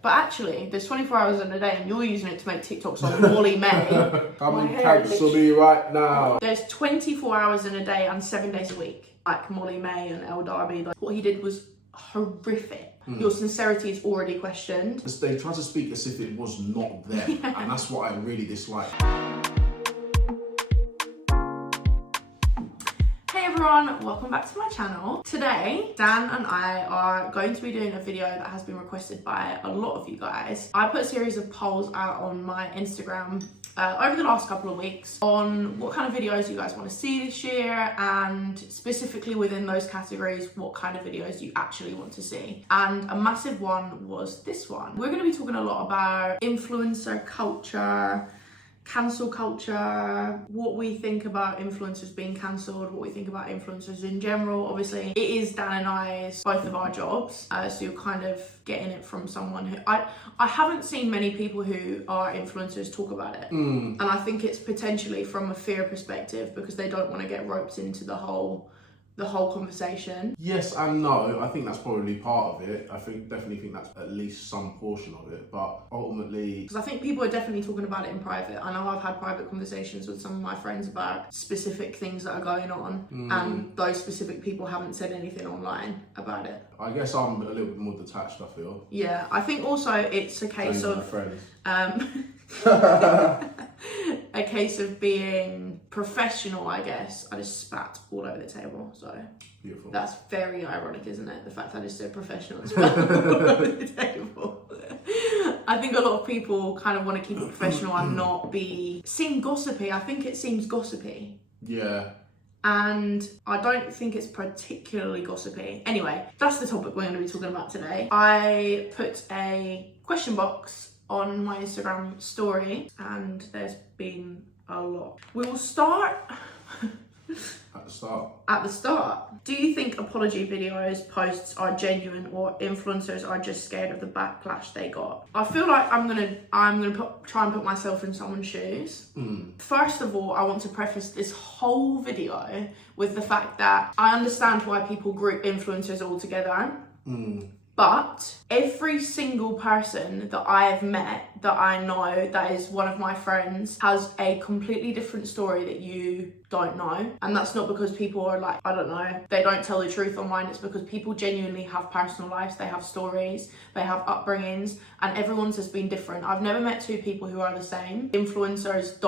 But actually, there's 24 hours in a day and you're using it to make TikToks on Molly Mae. Come and cancel me right now. There's 24 hours in a day and 7 days a week. Like Molly Mae and Elle Darby. Like, what he did was horrific. Your sincerity is already questioned. They tried to speak as if it was not there. And that's what I really dislike. Hey everyone, welcome back to my channel. Today, Dan and I are going to be doing a video that has been requested by a lot of you guys. I put a series of polls out on my Instagram over the last couple of weeks on what kind of videos you guys want to see this year, and specifically within those categories, what kind of videos you actually want to see. And a massive one was this one. We're going to be talking a lot about influencer culture, cancel culture, what we think about influencers being cancelled, what we think about influencers in general. Obviously, it is Dan and I's, both of our jobs, so you're kind of getting it from someone who... I haven't seen many people who are influencers talk about it. And I think it's potentially from a fear perspective because they don't want to get roped into the whole conversation. Yes and no. I think that's probably part of it. I definitely think that's at least some portion of it. But ultimately... Because I think people are definitely talking about it in private. I know I've had private conversations with some of my friends about specific things that are going on. And those specific people haven't said anything online about it. I guess I'm a little bit more detached, I feel. Yeah, I think also it's a case of... a case of being professional, I guess. I just spat all over the table, so beautiful. That's very ironic, isn't it? The fact that I just said professional and spat all over the table. I think a lot of people kind of want to keep it professional and not seem gossipy. I think it seems gossipy. Yeah. And I don't think it's particularly gossipy. Anyway, that's the topic we're going to be talking about today. I put a question box on my Instagram story and there's been a lot. We will start at the start. Do you think apology videos, posts are genuine, or influencers are just scared of the backlash they got? I feel like I'm gonna try and put myself in someone's shoes. First of all, I want to preface this whole video with the fact that I understand why people group influencers all together. But every single person that I have met, that I know, that is one of my friends, has a completely different story that you don't know. And that's not because people are like, I don't know, they don't tell the truth online. It's because people genuinely have personal lives, they have stories, they have upbringings, and everyone's has been different. I've never met two people who are the same. Influencers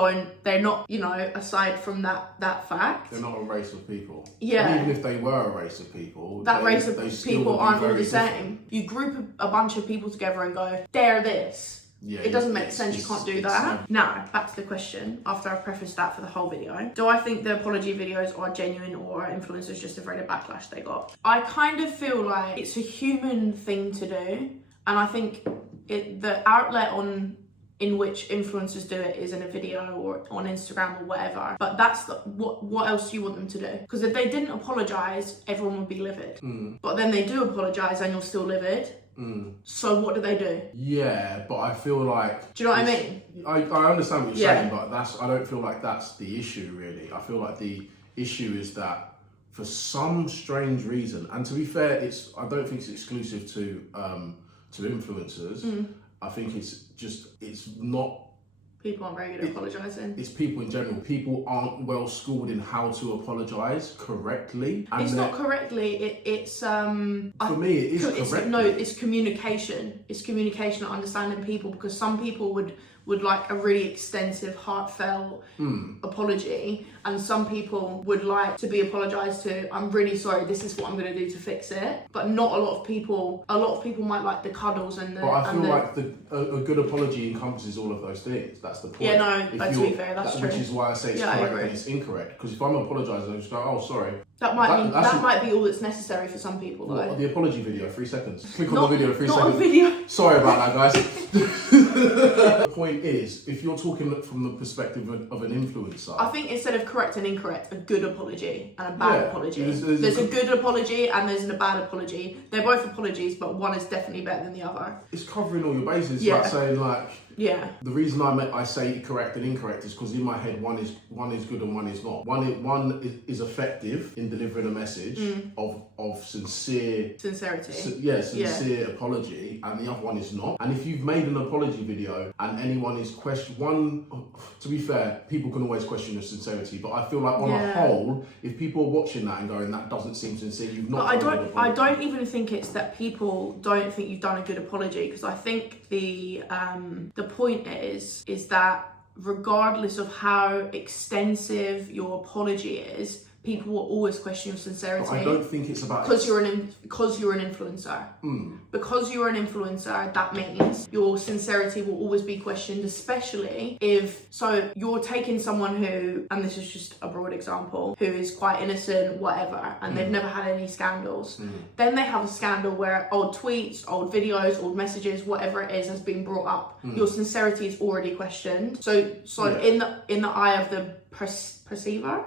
they're not, you know, aside from that fact. They're not a race of people. Yeah. And even if they were a race of people, race of people aren't all the same. You group a bunch of people together and go, they're this. Yeah, it doesn't make sense, you can't do that. Now, back to the question, after I've prefaced that for the whole video. Do I think the apology videos are genuine, or are influencers just afraid of backlash they got? I kind of feel like it's a human thing to do. And I think the outlet in which influencers do it is in a video or on Instagram or whatever. But that's what else do you want them to do? Because if they didn't apologise, everyone would be livid. But then they do apologise and you're still livid. So what do they do? Yeah, but I feel like... Do you know what I mean? I understand what you're saying, but I don't feel like that's the issue, really. I feel like the issue is that for some strange reason, and to be fair, I don't think it's exclusive to influencers. I think it's not... People aren't very good at apologising. It's people in general. People aren't well schooled in how to apologise correctly. And it's not correctly, it's... For me, it is correctly. No, it's communication. It's communication and understanding people, because some people would like a really extensive, heartfelt apology, and some people would like to be apologised to. I'm really sorry, this is what I'm going to do to fix it. But not a lot of people might like the cuddles and the... But I feel like a good apology encompasses all of those things. That's the point. Yeah, no, to be fair, that's true. Which is why I say it's correct and it's incorrect. Because if I'm apologising, I just go, oh, sorry. That might be all that's necessary for some people, though. What, the apology video, 3 seconds. Click on the video, 3 seconds. Not a video. Sorry about that, guys. The point is, if you're talking from the perspective of an influencer... I think instead of correct and incorrect, a good apology and a bad apology. There's a good apology and there's a bad apology. They're both apologies, but one is definitely better than the other. It's covering all your bases. It's like saying, like... Yeah. The reason I say correct and incorrect is because in my head one is good and one is not. One is effective in delivering a message of sincerity, sincere apology, and the other one is not. And if you've made an apology video and anyone is to be fair, people can always question your sincerity, but I feel like on a whole, if people are watching that and going, that doesn't seem sincere, you've not. But I don't even think it's that people don't think you've done a good apology, because I think the point is that regardless of how extensive your apology is, people will always question your sincerity. But I don't think it's about because you're an influencer. Because you're an influencer, that means your sincerity will always be questioned, especially if you're taking someone who, and this is just a broad example, who is quite innocent, whatever, and they've never had any scandals. Then they have a scandal where old tweets, old videos, old messages, whatever it is, has been brought up. Your sincerity is already questioned. So in the eye of the perceiver,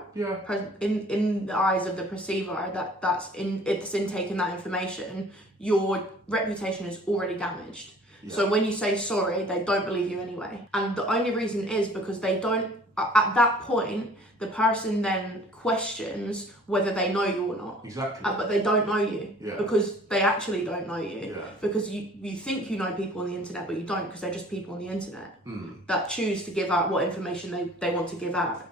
in the eyes of the perceiver that's intaking that information, your reputation is already damaged. So when you say sorry, they don't believe you anyway, and the only reason is because they don't. At that point, the person then questions whether they know you or not. Exactly. But they don't know you because they actually don't know you, because you think you know people on the internet, but you don't, because they're just people on the internet that choose to give out what information they want to give out.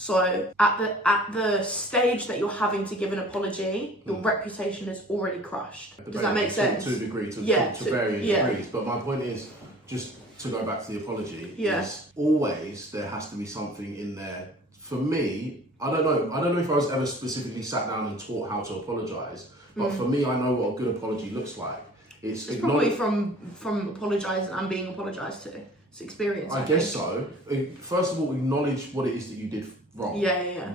So at the stage that you're having to give an apology, your reputation is already crushed. Does that make sense? To a degree, to varying degrees. But my point is, just to go back to the apology, is always there has to be something in there. For me, I don't know if I was ever specifically sat down and taught how to apologise, but for me, I know what a good apology looks like. It's probably from apologising and being apologised to. It's experience. I guess so. First of all, acknowledge what it is that you did wrong.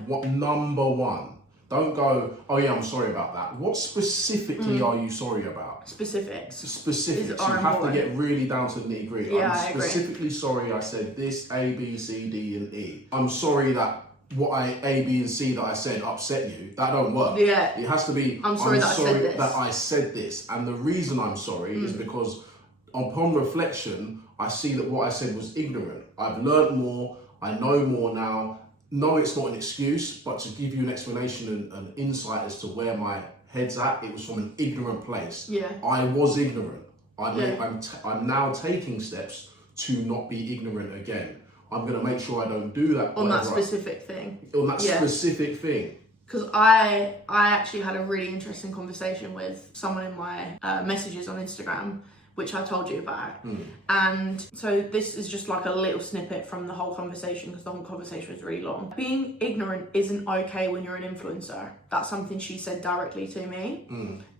What number one? Don't go, oh yeah, I'm sorry about that. What specifically are you sorry about? Specifics. You have to get really down to the nitty gritty. I'm specifically sorry I said this, A, B, C, D, and E. I'm sorry that A, B, and C that I said upset you. That don't work. It has to be, I'm sorry that I said this. And the reason I'm sorry is because upon reflection, I see that what I said was ignorant. I've learned more. I know more now. No, it's not an excuse, but to give you an explanation and insight as to where my head's at, it was from an ignorant place. I was ignorant. I'm now taking steps to not be ignorant again. I'm going to make sure I don't do that. On that specific thing. Specific thing. Because I actually had a really interesting conversation with someone in my messages on Instagram, which I told you about. And so this is just like a little snippet from the whole conversation, because the whole conversation was really long. Being ignorant isn't okay when you're an influencer. That's something she said directly to me.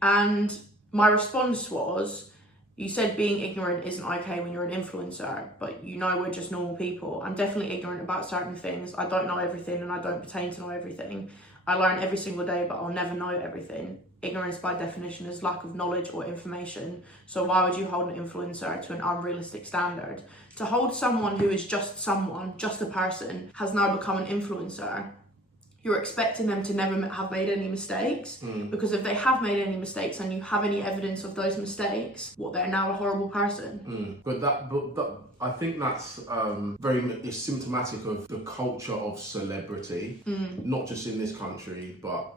And my response was, you said being ignorant isn't okay when you're an influencer, but you know we're just normal people. I'm definitely ignorant about certain things. I don't know everything, and I don't pertain to know everything. I learn every single day, but I'll never know everything. Ignorance by definition is lack of knowledge or information. So why would you hold an influencer to an unrealistic standard? To hold someone who is just someone, just a person, has now become an influencer, you're expecting them to never have made any mistakes. Because if they have made any mistakes and you have any evidence of those mistakes, they're now a horrible person. But I think that's it's symptomatic of the culture of celebrity, not just in this country, but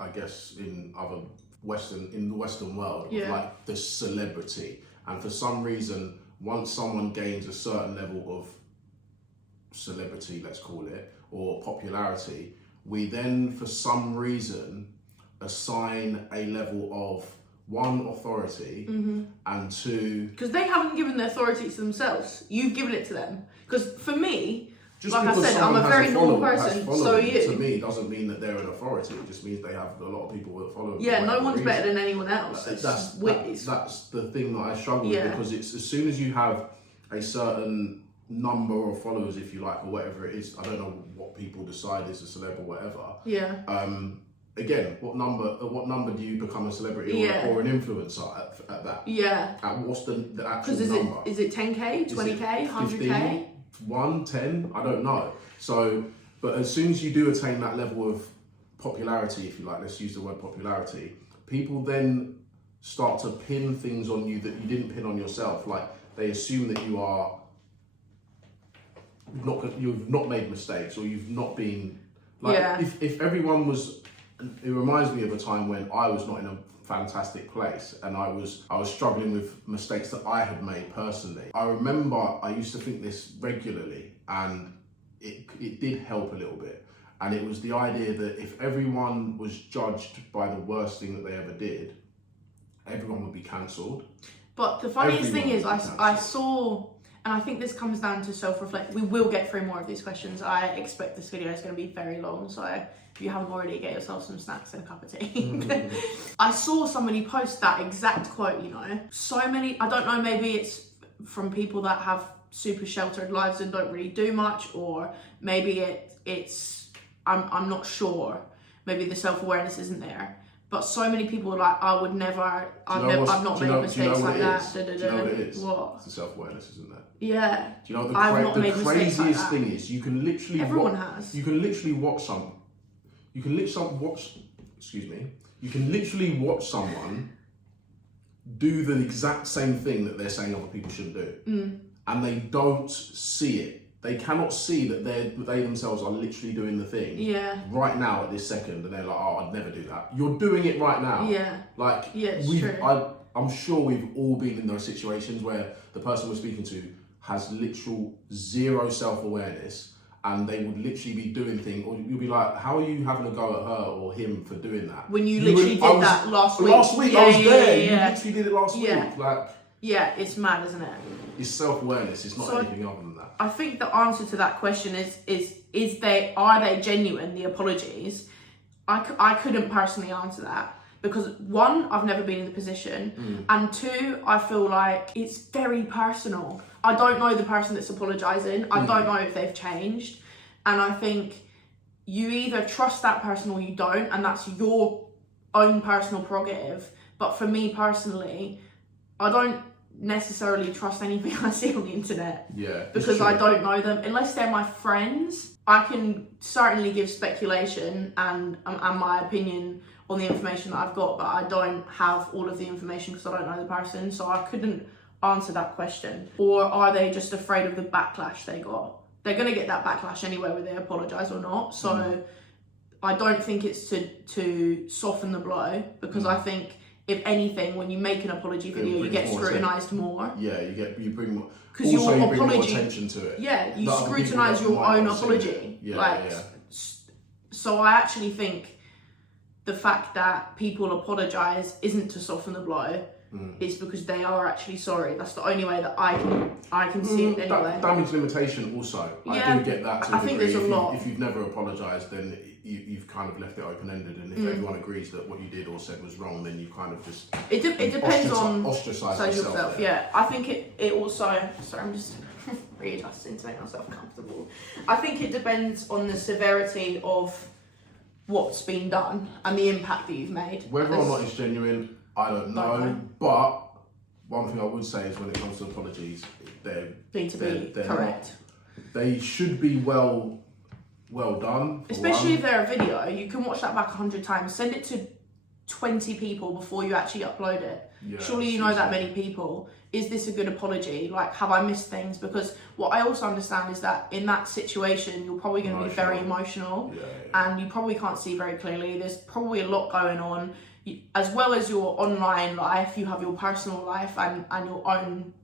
I guess in the Western world, like the celebrity. And for some reason, once someone gains a certain level of celebrity, let's call it, or popularity, we then, for some reason, assign a level of one, authority, and two... Because they haven't given the authority to themselves. You've given it to them. Because for me, just like I said, I'm a very normal person, so are you. To me, doesn't mean that they're an authority. It just means they have a lot of people that follow them. Yeah, no one's better than anyone else. That's the thing that I struggle with, because it's as soon as you have a certain number of followers, if you like, or whatever it is, I don't know what people decide is a celeb or whatever. Again, what number do you become a celebrity or an influencer at that? At what's the actual number? Is it 10k, 20k, 100k? 1, 10, I don't know. So, but as soon as you do attain that level of popularity, if you like, let's use the word popularity, people then start to pin things on you that you didn't pin on yourself. Like, they assume that you've not made mistakes, or you've not been like, if everyone was, it reminds me of a time when I was not in a fantastic place and I was struggling with mistakes that I had made personally. I remember I used to think this regularly, and it did help a little bit. And it was the idea that if everyone was judged by the worst thing that they ever did, everyone would be cancelled. But the funniest thing is, I saw, and I think this comes down to self-reflect. We will get through more of these questions. I expect this video is going to be very long, so if you haven't already, get yourself some snacks and a cup of tea. I saw somebody post that exact quote, you know. So many, I don't know, maybe it's from people that have super sheltered lives and don't really do much, or maybe it's I'm not sure. Maybe the self-awareness isn't there. But so many people are like, I would never, I've not made mistakes like that. Do you know what it is? What? It's the self-awareness, isn't it? Yeah. Do you know I've the craziest thing is? You can literally everyone has. You can literally watch You can literally watch someone do the exact same thing that they're saying other people shouldn't do, and they don't see it. They cannot see that they themselves are literally doing the thing right now at this second, and they're like, oh, I'd never do that. You're doing it right now. Yeah. Like, it's true. I'm sure we've all been in those situations where the person we're speaking to has literal zero self-awareness, and they would literally be doing things, or you'll be like, how are you having a go at her or him for doing that? When you literally did that last week. Last week, I was there. You literally did it last week. Like, yeah, it's mad, isn't it? It's self-awareness. It's not anything other than that. I think the answer to that question are they genuine, the apologies? I couldn't personally answer that, because one, I've never been in the position, and two, I feel like it's very personal. I don't know the person that's apologising. I don't know if they've changed, and I think you either trust that person or you don't, and that's your own personal prerogative. But for me personally, I don't necessarily trust anything I see on the internet. Yeah. Because I don't know them. Unless they're my friends, I can certainly give speculation and my opinion on the information that I've got, but I don't have all of the information because I don't know the person, so I couldn't answer that question. Or are they just afraid of the backlash they got? They're going to get that backlash anyway, whether they apologise or not. So I don't think it's to soften the blow, because I think, if anything, when you make an apology video, you get scrutinised more. Yeah, you bring more. Because your apology, bring more attention to it. Yeah, you scrutinise your own apology. So I actually think the fact that people apologise isn't to soften the blow. It's because they are actually sorry. That's the only way that I can see it anyway. Damage limitation also. I do get that to a degree. I think there's a lot. If you've never apologised, then you've kind of left it open-ended, and if everyone agrees that what you did or said was wrong, then you kind of just it depends on ostracise yourself. Yeah, I think it also. Sorry, I'm just readjusting to make myself comfortable. I think it depends on the severity of what's been done and the impact that you've made. Whether or not it's genuine, I don't know. But one thing I would say is, when it comes to apologies, they're correct. They should be well done. Especially if they're a video, you can watch that back 100 times. Send it to 20 people before you actually upload it. Yeah, surely you know that many people. Is this a good apology? Like, have I missed things? Because what I also understand is that in that situation, you're probably going to be very emotional, and you probably can't see very clearly. There's probably a lot going on. As well as your online life, you have your personal life and your own,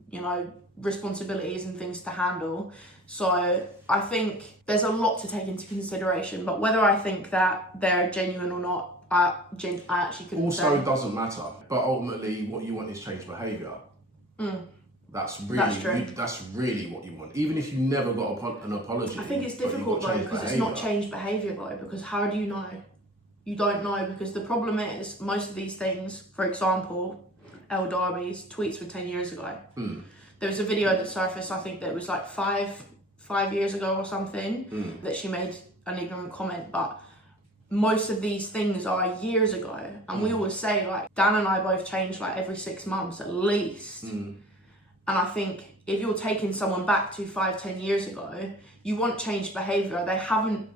responsibilities and things to handle. So I think there's a lot to take into consideration, but whether I think that they're genuine or not, I actually couldn't say. Also, it doesn't matter. But ultimately, what you want is change behaviour. That's really what you want. Even if you never got an apology. I think it's difficult though, because it's not changed behaviour though, because how do you know? You don't know, because the problem is, most of these things, for example, Elle Darby's tweets were 10 years ago. There was a video that surfaced, I think that was like five years ago or something, that she made an ignorant comment, but most of these things are years ago. And we always say, like, Dan and I both change like every 6 months at least. And I think if you're taking someone back to 5-10 years ago, you want changed behaviour. They haven't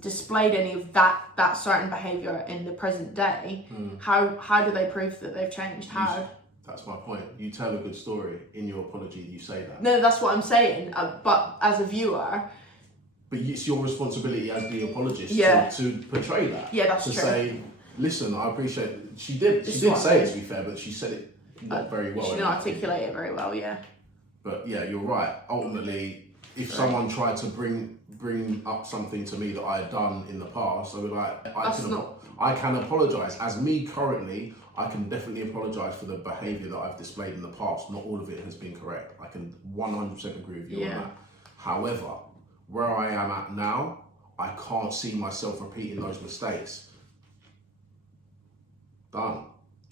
displayed any of that certain behaviour in the present day. How do they prove that they've changed? How? That's my point. You tell a good story in your apology. You say that. No, that's what I'm saying. But as a viewer. But it's your responsibility as the apologist to portray that. Yeah, that's true. To say, listen, I appreciate it. She did say it, to be fair, but she said it not very well. She didn't articulate it very well, yeah. But yeah, you're right. Ultimately, if someone tried to bring up something to me that I had done in the past, I would like, I can apologise. As me currently, I can definitely apologise for the behaviour that I've displayed in the past. Not all of it has been correct. I can 100% agree with you on that. However, where I am at now, I can't see myself repeating those mistakes. Done.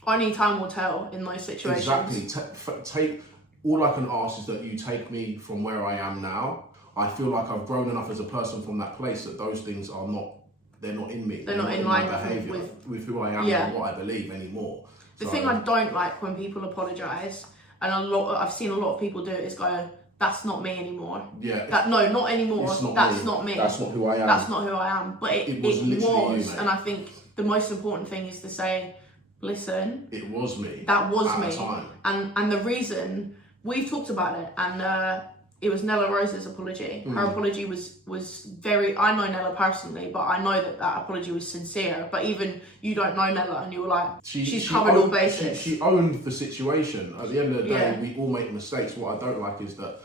Only time will tell in those situations. Exactly. All I can ask is that you take me from where I am now. I feel like I've grown enough as a person from that place that those things are not, they're not in me. They're not in line my behaviour with who I am and what I believe anymore. The thing I don't like when people apologise, and I've seen a lot of people do it, is go, that's not me anymore. Yeah. Not anymore. That's not me. That's not who I am. That's not who I am. But it was you, and I think the most important thing is to say, listen. It was me. That was at me. The time. And the reason, we talked about it, and it was Nella Rose's apology. Her apology was very, I know Nella personally, but I know that apology was sincere. But even you don't know Nella, and you were like, she's covered all bases. She owned the situation. At the end of the day, we all make mistakes. What I don't like is that,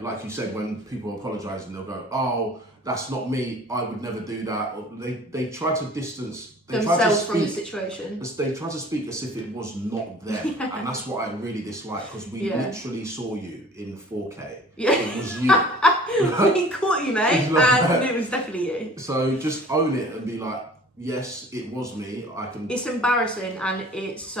like you said, when people apologise and they'll go, oh, that's not me, I would never do that. Or they try to distance themselves from the situation. They try to speak as if it was not them. And that's what I really dislike, because we literally saw you in 4K. Yeah. It was you. We caught you, mate, and it was definitely you. So just own it and be like, yes, it was me. It's embarrassing and it's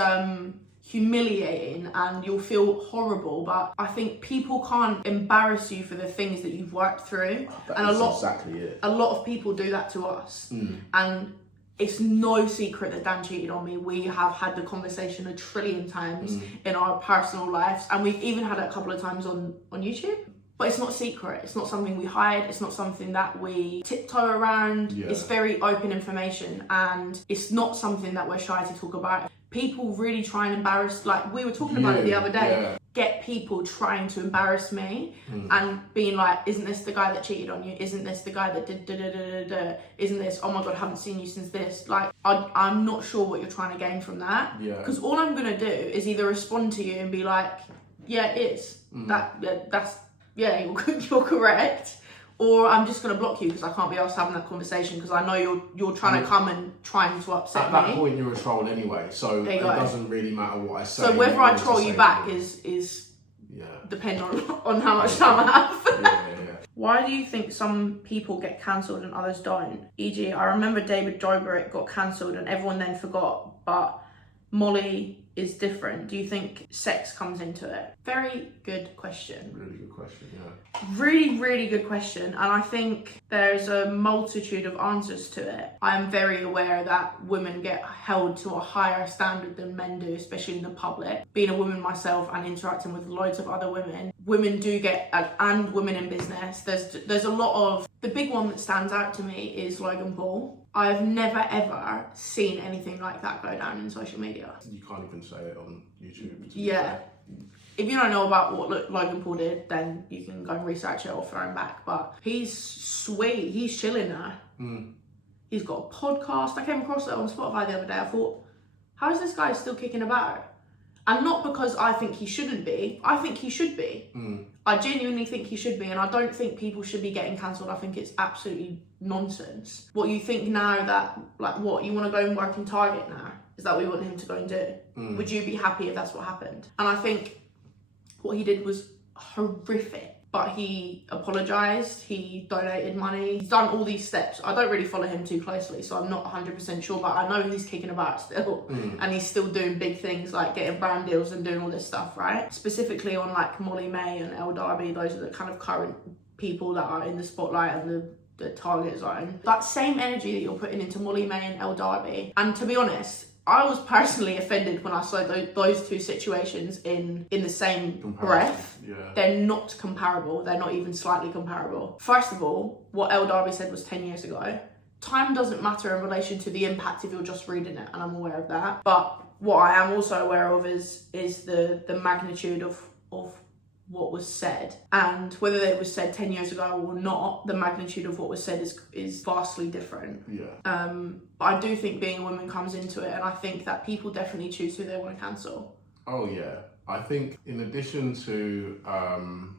humiliating and you'll feel horrible, but I think people can't embarrass you for the things that you've worked through. Exactly it. A lot of people do that to us. And it's no secret that Dan cheated on me. We have had the conversation 1 trillion times in our personal lives, and we've even had it a couple of times on YouTube. But it's not secret. It's not something we hide. It's not something that we tiptoe around. Yeah. It's very open information, and it's not something that we're shy to talk about. People really try and embarrass, like we were talking about it the other day, get people trying to embarrass me and being like, isn't this the guy that cheated on you? Isn't this the guy that did da-da-da-da-da? Isn't this, oh my God, I haven't seen you since this. Like, I'm not sure what you're trying to gain from that. Because all I'm going to do is either respond to you and be like, yeah, it is. You're correct. Or I'm just going to block you because I can't be asked having that conversation because I know you're trying to come and trying to upset me. At that point, you're a troll anyway, so it doesn't really matter what I say. So whether I troll you back is depending on how much time I have. Why do you think some people get cancelled and others don't? E.g., I remember David Dobrik got cancelled and everyone then forgot, but Molly is different. Do you think sex comes into it? Very good question. Really good question, yeah. Really, really good question. And I think there's a multitude of answers to it. I'm very aware that women get held to a higher standard than men do, especially in the public. Being a woman myself and interacting with loads of other women do get, and women in business, there's a lot of, the big one that stands out to me is Logan Paul. I've never ever seen anything like that go down in social media. You can't even say it on YouTube. Yeah. If you don't know about what Logan Paul did, then you can go and research it or throw him back. But he's sweet. He's chilling there. He's got a podcast. I came across it on Spotify the other day. I thought, how is this guy still kicking about? And not because I think he shouldn't be. I think he should be. I genuinely think he should be. And I don't think people should be getting cancelled. I think it's absolutely nonsense. What you think now that, like what, you want to go and work in Target now? Is that what you want him to go and do? Would you be happy if that's what happened? And I think what he did was horrific. But he apologised, he donated money, he's done all these steps. I don't really follow him too closely, so I'm not 100% sure, but I know he's kicking about still. And he's still doing big things like getting brand deals and doing all this stuff, right? Specifically on like Molly Mae and Elle Darby, those are the kind of current people that are in the spotlight and the target zone. That same energy that you're putting into Molly Mae and Elle Darby, and to be honest, I was personally offended when I saw those two situations in the same breath. They're not comparable. They're not even slightly comparable. First of all, what Elle Darby said was 10 years ago. Time doesn't matter in relation to the impact if you're just reading it, and I'm aware of that. But what I am also aware of is the magnitude of what was said, and whether it was said 10 years ago or not, the magnitude of what was said is vastly different. Yeah. But I do think being a woman comes into it, and I think that people definitely choose who they want to cancel. Oh yeah. I think in addition to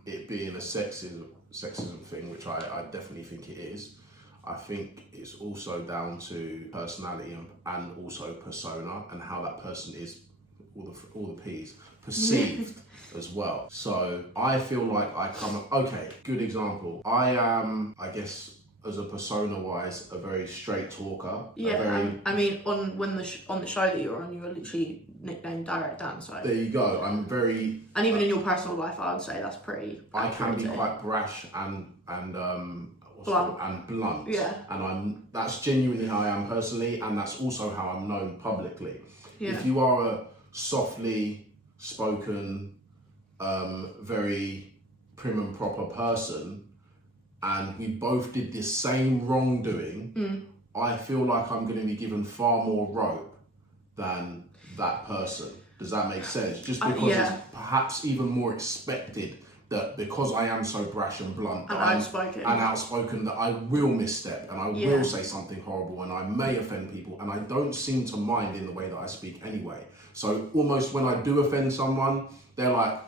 it being a sexism thing, which I definitely think it is, I think it's also down to personality and also persona, and how that person is, all the P's, perceived as well. So I feel like okay, good example. I am, I guess, as a persona wise, a very straight talker. Yeah, I mean, on the show that you're on, you were literally nicknamed Direct Dan. So there you go. I'm very, and even in your personal life, I would say that's pretty. I can be quite brash and blunt. Yeah. And that's genuinely how I am personally, and that's also how I'm known publicly. Yeah. If you are a softly spoken, very prim and proper person, and we both did the same wrongdoing, I feel like I'm going to be given far more rope than that person. Does that make sense? Just because it's perhaps even more expected that because I am so brash and blunt and outspoken, that I will misstep and I will say something horrible and I may offend people, and I don't seem to mind in the way that I speak anyway. So almost when I do offend someone, they're like,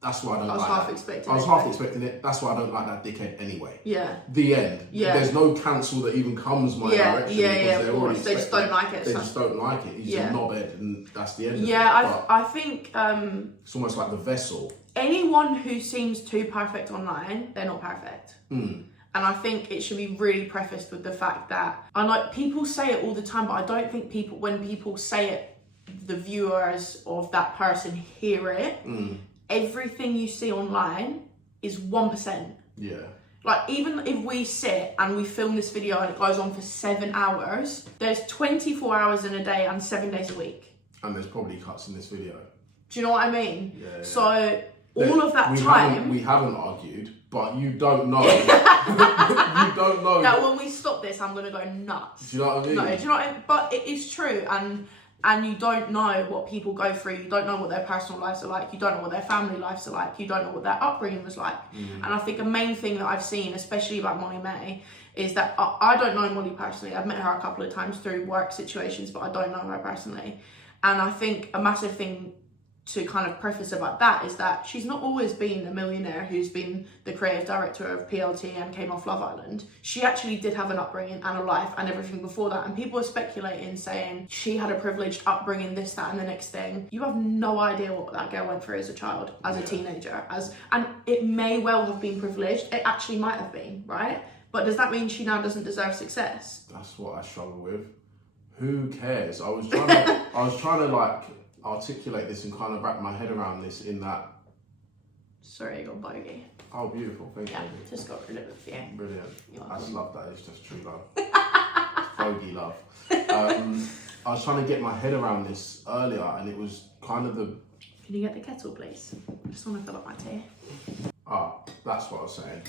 that's why I don't like that. I was half expecting it. That's why I don't like that dickhead anyway. Yeah. The end. Yeah. There's no cancel that even comes my direction. Yeah, of course. They just don't like it. They just don't like it. He's a knobhead, and that's the end of it. Yeah, I think... it's almost like the vessel. Anyone who seems too perfect online, they're not perfect. And I think it should be really prefaced with the fact that... I know people say it all the time, but I don't think when people say it, the viewers of that person hear it. Everything you see online is 1%. Yeah. Like, even if we sit and we film this video and it goes on for 7 hours, there's 24 hours in a day and 7 days a week. And there's probably cuts in this video. Do you know what I mean? Yeah. So all of that time... We haven't argued, but you don't know. You don't know. That when we stop this, I'm going to go nuts. Do you know what I mean? No, do you know what I mean? But it is true, and you don't know what people go through. You don't know what their personal lives are like. You don't know what their family lives are like. You don't know what their upbringing was like. And I think a main thing that I've seen, especially about Molly Mae, is that I don't know Molly personally. I've met her a couple of times through work situations, but I don't know her personally. And I think a massive thing to kind of preface about that is that she's not always been a millionaire who's been the creative director of PLT and came off Love Island. She actually did have an upbringing and a life and everything before that. And people are speculating, saying she had a privileged upbringing, this, that, and the next thing. You have no idea what that girl went through as a child, as a teenager, and it may well have been privileged. It actually might have been, right? But does that mean she now doesn't deserve success? That's what I struggle with. Who cares? I was trying to like articulate this and kind of wrap my head around this in that. Sorry, I got bogey. Oh, beautiful. Thank you. Just got rid of it for you. Brilliant. I just love that. It's just true love. Bogey love. I was trying to get my head around this earlier, and it was kind of the... Can you get the kettle, please? I just want to fill up my tea. That's what I was saying.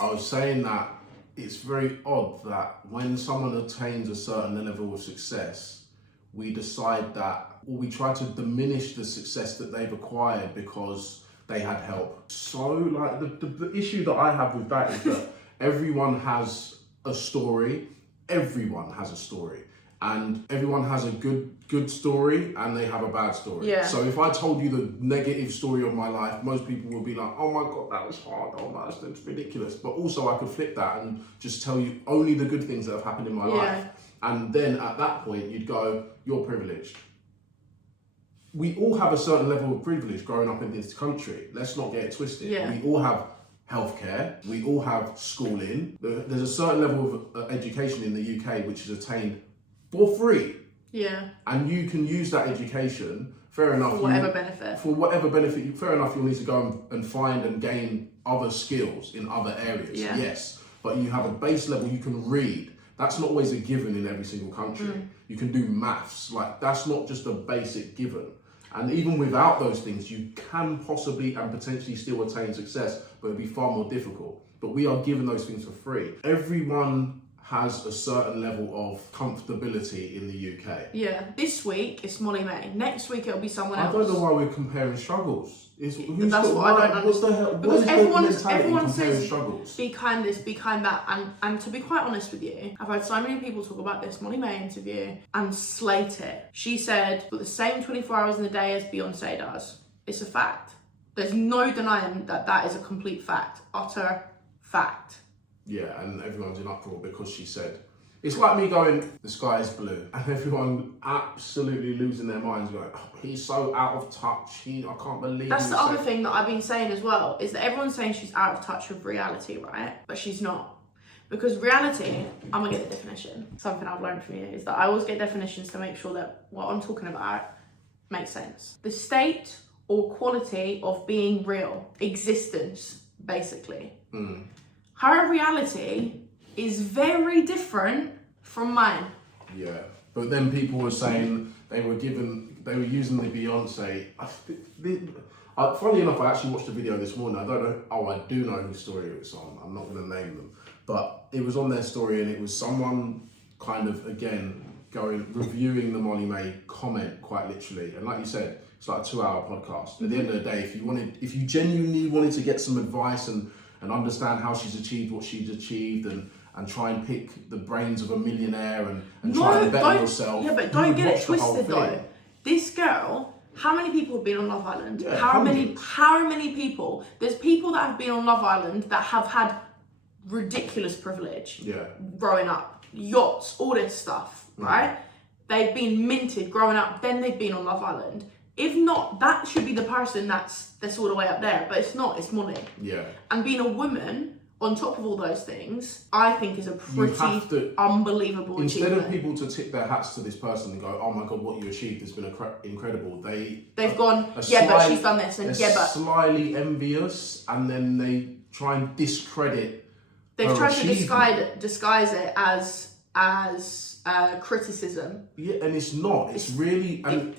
I was saying that it's very odd that when someone attains a certain level of success, we decide that, or we try to diminish the success that they've acquired because they had help. So, like, the issue that I have with that is that everyone has a story. Everyone has a story. And everyone has a good story and they have a bad story. Yeah. So if I told you the negative story of my life, most people would be like, oh my God, that was hard. Oh my, that's ridiculous. But also I could flip that and just tell you only the good things that have happened in my life. And then at that point, you'd go, you're privileged. We all have a certain level of privilege growing up in this country. Let's not get it twisted. Yeah. We all have healthcare. We all have schooling. There's a certain level of education in the UK which is attained for free. Yeah. And you can use that education, fair enough. For whatever benefit. For whatever benefit, fair enough, you'll need to go and find and gain other skills in other areas. Yeah. Yes. But you have a base level, you can read. That's not always a given in every single country. You can do maths. Like, that's not just a basic given. And even without those things, you can possibly and potentially still attain success, but it'd be far more difficult. But we are given those things for free. Everyone has a certain level of comfortability in the UK. Yeah. This week it's Molly Mae. Next week it'll be someone else. I don't know why we're comparing struggles. That's what I don't understand. What the hell? Because everyone says struggles? Be kind this, be kind that, and to be quite honest with you, I've heard so many people talk about this Molly Mae interview and slate it. She said, "Got the same 24 hours in the day as Beyonce does." It's a fact. There's no denying that is a complete fact, utter fact. Yeah, and everyone's in uproar because she said, it's like me going, the sky is blue, and everyone absolutely losing their minds going, oh, he's so out of touch, I can't believe That's the other thing that I've been saying as well, is that everyone's saying she's out of touch with reality, right? But she's not. Because reality, I'm gonna get the definition. Something I've learned from you is that I always get definitions to make sure that what I'm talking about makes sense. The state or quality of being real, existence, basically. Her reality is very different from mine. Yeah, but then people were saying they were using the Beyonce. Funny enough, I actually watched a video this morning. I don't know. Oh, I do know whose story it's on. I'm not going to name them, but it was on their story, and it was someone kind of again reviewing the Molly Mae comment quite literally. And like you said, it's like a 2-hour podcast. At the end of the day, if you genuinely wanted to get some advice and understand how she's achieved what she's achieved and try and pick the brains of a millionaire and try and better yourself. Yeah, but don't get it twisted though. This girl, how many people have been on Love Island? Yeah, how many people? There's people that have been on Love Island that have had ridiculous privilege. Yeah. Growing up. Yachts, all this stuff, right? They've been minted growing up, then they've been on Love Island. If not, that should be the person that's all the way up there. But it's not, it's Molly. Yeah. And being a woman on top of all those things, I think is a pretty unbelievable instead achievement. of people to tip their hats to this person and go, oh my God, what you achieved has been incredible. They've gone, yeah, but she's done this, and yeah, but slyly envious, and then they try and discredit. They've tried to disguise it as criticism. Yeah, and it's not. It's really, and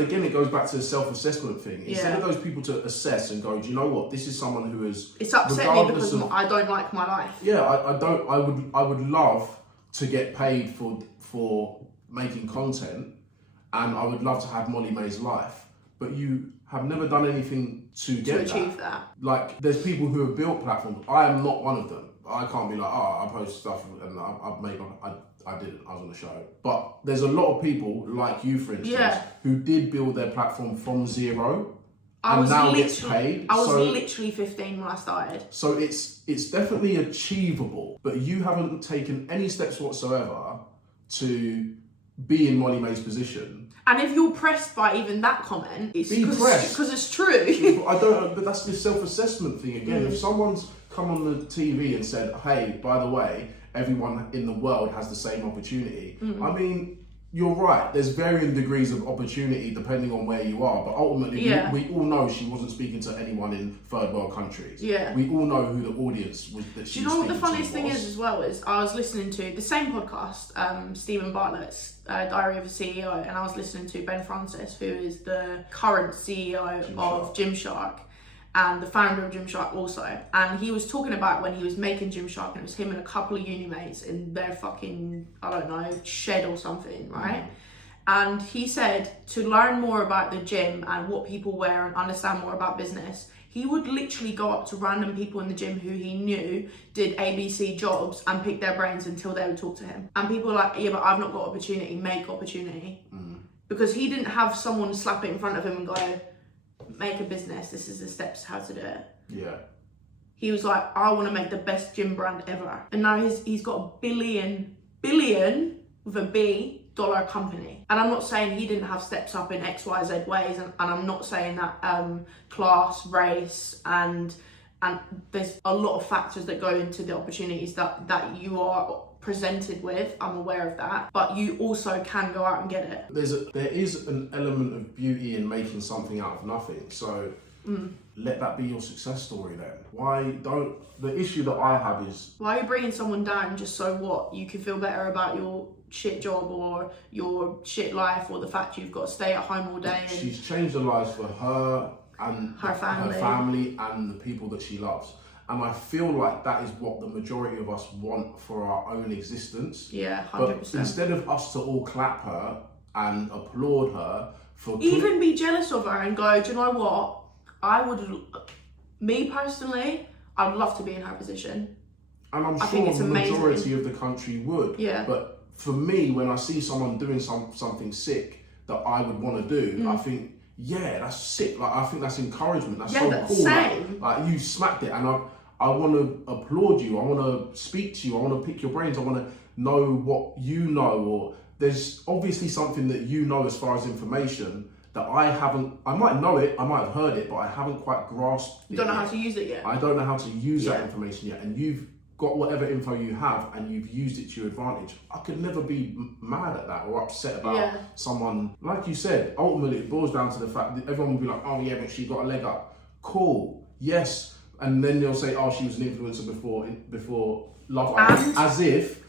again, it goes back to the self-assessment thing. Instead of those people to assess and go, do you know what? This is someone who is. It's upset me because I don't like my life. Yeah, I don't. I would love to get paid for making content, and I would love to have Molly Mae's life. But you have never done anything to achieve that. Like, there's people who have built platforms. I am not one of them. I can't be like, oh, I post stuff and I didn't. I was on the show. But there's a lot of people like you, for instance, who did build their platform from zero and now get paid. I was literally 15 when I started. So it's definitely achievable, but you haven't taken any steps whatsoever to be in Molly Mae's position. And if you're pressed by even that comment, it's because it's true. I don't. But that's the self-assessment thing again. If someone's come on the TV and said, "Hey, by the way, everyone in the world has the same opportunity." I mean, you're right. There's varying degrees of opportunity depending on where you are, but ultimately, we all know she wasn't speaking to anyone in third world countries. Yeah, we all know who the audience was that she was speaking to. Do you know what the funniest thing is as well? Is I was listening to the same podcast, Stephen Bartlett's Diary of a CEO, and I was listening to Ben Francis, who is the current CEO of Gymshark. And the founder of Gymshark also. And he was talking about when he was making Gymshark, and it was him and a couple of uni mates in their fucking, I don't know, shed or something, right? And he said to learn more about the gym and what people wear and understand more about business, he would literally go up to random people in the gym who he knew did ABC jobs and pick their brains until they would talk to him. And people were like, yeah, but I've not got opportunity, make opportunity. Because he didn't have someone slap it in front of him and go, make a business, this is the steps how to do it. Yeah. He was like, I want to make the best gym brand ever. And now he's got a billion with a B dollar company. And I'm not saying he didn't have steps up in XYZ ways, and I'm not saying that class, race, and there's a lot of factors that go into the opportunities that you are presented with. I'm aware of that, but you also can go out and get it. There is an element of beauty in making something out of nothing. So let that be your success story then. The issue that I have is, why are you bringing someone down just so what? You can feel better about your shit job or your shit life, or the fact you've got to stay at home all day. And she's changed the lives for her and her family and the people that she loves. And I feel like that is what the majority of us want for our own existence. Yeah, 100%. But instead of us to all clap her and applaud her for... Even be jealous of her and go, do you know what? Me personally, I'd love to be in her position. And I'm sure the majority of the country would. Yeah. But for me, when I see someone doing something sick that I would want to do, I think, yeah, that's sick. Like, I think that's encouragement. That's so that's cool. same. Like you smacked it, and I want to applaud you. I want to speak to you. I want to pick your brains. I want to know what you know, or there's obviously something that you know as far as information that I haven't. I might know it, I might have heard it, but I haven't quite grasped it. You don't know how to use it yet. I don't know how to use that information yet, and you've got whatever info you have and you've used it to your advantage. I could never be mad at that or upset about someone. Like you said, ultimately it boils down to the fact that everyone will be like, oh yeah, but she got a leg up. Cool, yes. And then they'll say, oh, she was an influencer before Love Island. As if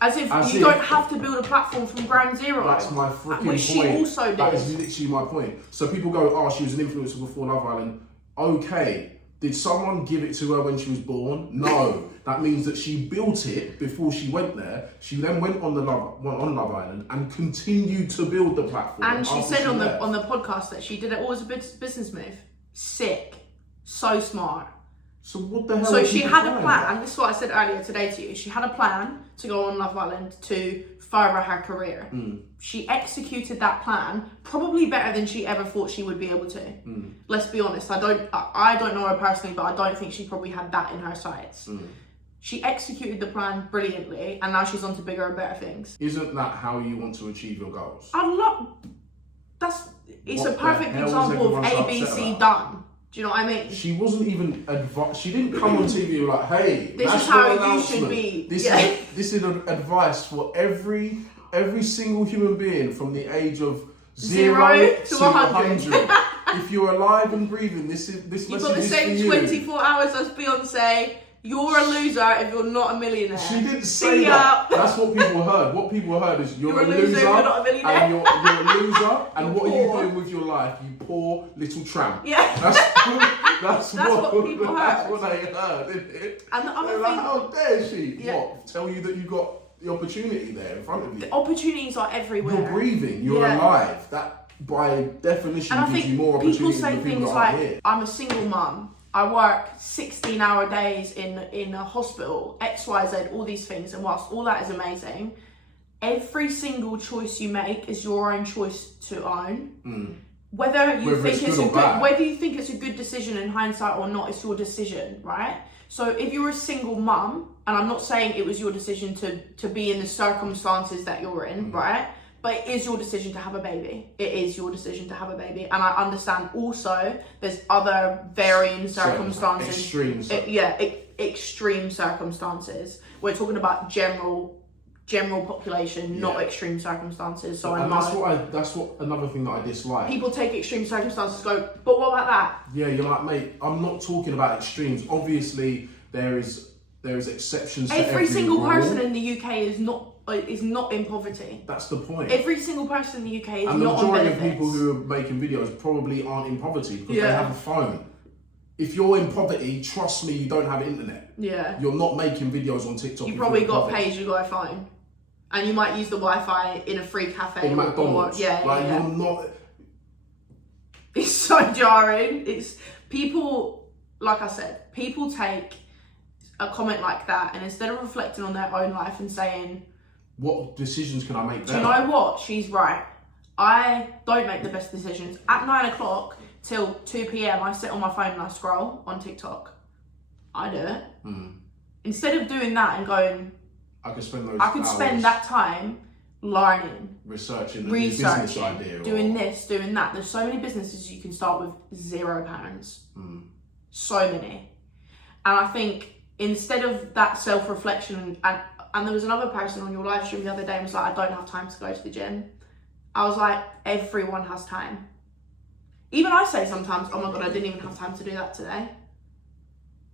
you don't have to build a platform from ground zero. That's my freaking point. Which she also did. That is literally my point. So people go, oh, she was an influencer before Love Island. Okay, did someone give it to her when she was born? No. That means that she built it before she went there. She then went on Love Island and continued to build the platform. And she said on the podcast that she did it all as a business move. Sick. So smart. So what the hell? So she had a plan, and this is what I said earlier today to you. She had a plan to go on Love Island to further her career. She executed that plan probably better than she ever thought she would be able to. Let's be honest. I don't know her personally, but I don't think she probably had that in her sights. She executed the plan brilliantly, and now she's on to bigger and better things. Isn't that how you want to achieve your goals? It's a perfect example of ABC done. Do you know what I mean? She wasn't even she didn't come on TV like, hey, this is how you should be. This is advice for every single human being from the age of 0 to 100. If you're alive and breathing, this message is for you. You've got the same 24 hours as Beyonce. You're a loser if you're not a millionaire. She didn't say that. That's what people heard. What people heard is you're a loser, you're not a millionaire. And you're a loser. And what are you doing with your life? You poor little tramp. Yeah. That's what people heard. That's what they heard, isn't it? And the other thing, how dare she? Yeah. What? Tell you that you got the opportunity there in front of you. The opportunities are everywhere. You're breathing. You're alive. That by definition gives you more opportunities than the people that aren't here. I'm a single mum. I work 16-hour days in a hospital, XYZ, all these things, and whilst all that is amazing, every single choice you make is your own choice to own. Whether you think it's a good decision in hindsight or not, it's your decision, right? So if you're a single mum, and I'm not saying it was your decision to be in the circumstances that you're in, right? But it is your decision to have a baby. It is your decision to have a baby. And I understand also there's other varying circumstances. Extremes. Extreme circumstances. We're talking about general population, not extreme circumstances. So that's what another thing that I dislike. People take extreme circumstances and go, but what about that? Yeah, you're like, mate, I'm not talking about extremes. Obviously there is exceptions to every single rule. person in the UK is not in poverty. That's the point. Every single person in the UK is not on benefits. And the majority of people who are making videos probably aren't in poverty because they have a phone. If you're in poverty, trust me, you don't have internet. Yeah. You're not making videos on TikTok. You probably got pay-as-you-go phone. And you might use the Wi-Fi in a free cafe. In McDonald's. You're not... It's so jarring. It's people, like I said, people take a comment like that and instead of reflecting on their own life and saying, what decisions can I make better? Do you know what? She's right. I don't make the best decisions. At 9 o'clock till 2 p.m, I sit on my phone and I scroll on TikTok. I do it. Instead of doing that and going, I could spend that time learning, researching, business idea, doing this, doing that. There's so many businesses you can start with £0. So many. And I think instead of that self-reflection, and there was another person on your live stream the other day and was like, I don't have time to go to the gym. I was like, everyone has time. Even I say sometimes, oh my God, I didn't even have time to do that today.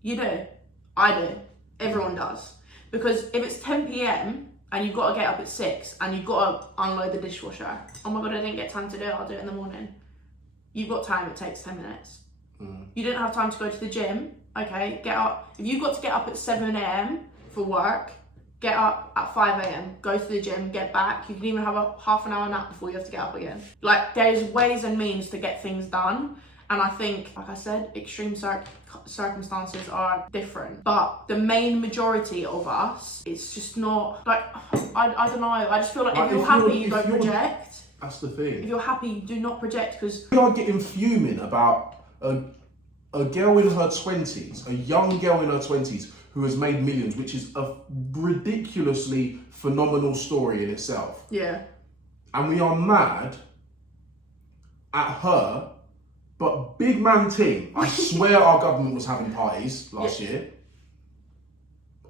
You do. I do. Everyone does. Because if it's 10 p.m, and you've got to get up at 6 and you've got to unload the dishwasher, oh my God, I didn't get time to do it, I'll do it in the morning. You've got time, it takes 10 minutes. You didn't have time to go to the gym, Okay, get up. If you've got to get up at 7 a.m. for work, get up at 5 a.m. Go to the gym, get back. You can even have a half an hour nap before you have to get up again. Like, there's ways and means to get things done. And I think, like I said, extreme circumstances are different. But the main majority of us, it's just not, like, I don't know. I just feel like if you're happy, you don't project. That's the thing. If you're happy, you do not project, because... We are getting fuming about a girl in her 20s, a young girl in her 20s, who has made millions, which is a ridiculously phenomenal story in itself. Yeah. And we are mad at her, but big man ting, I swear our government was having parties last year.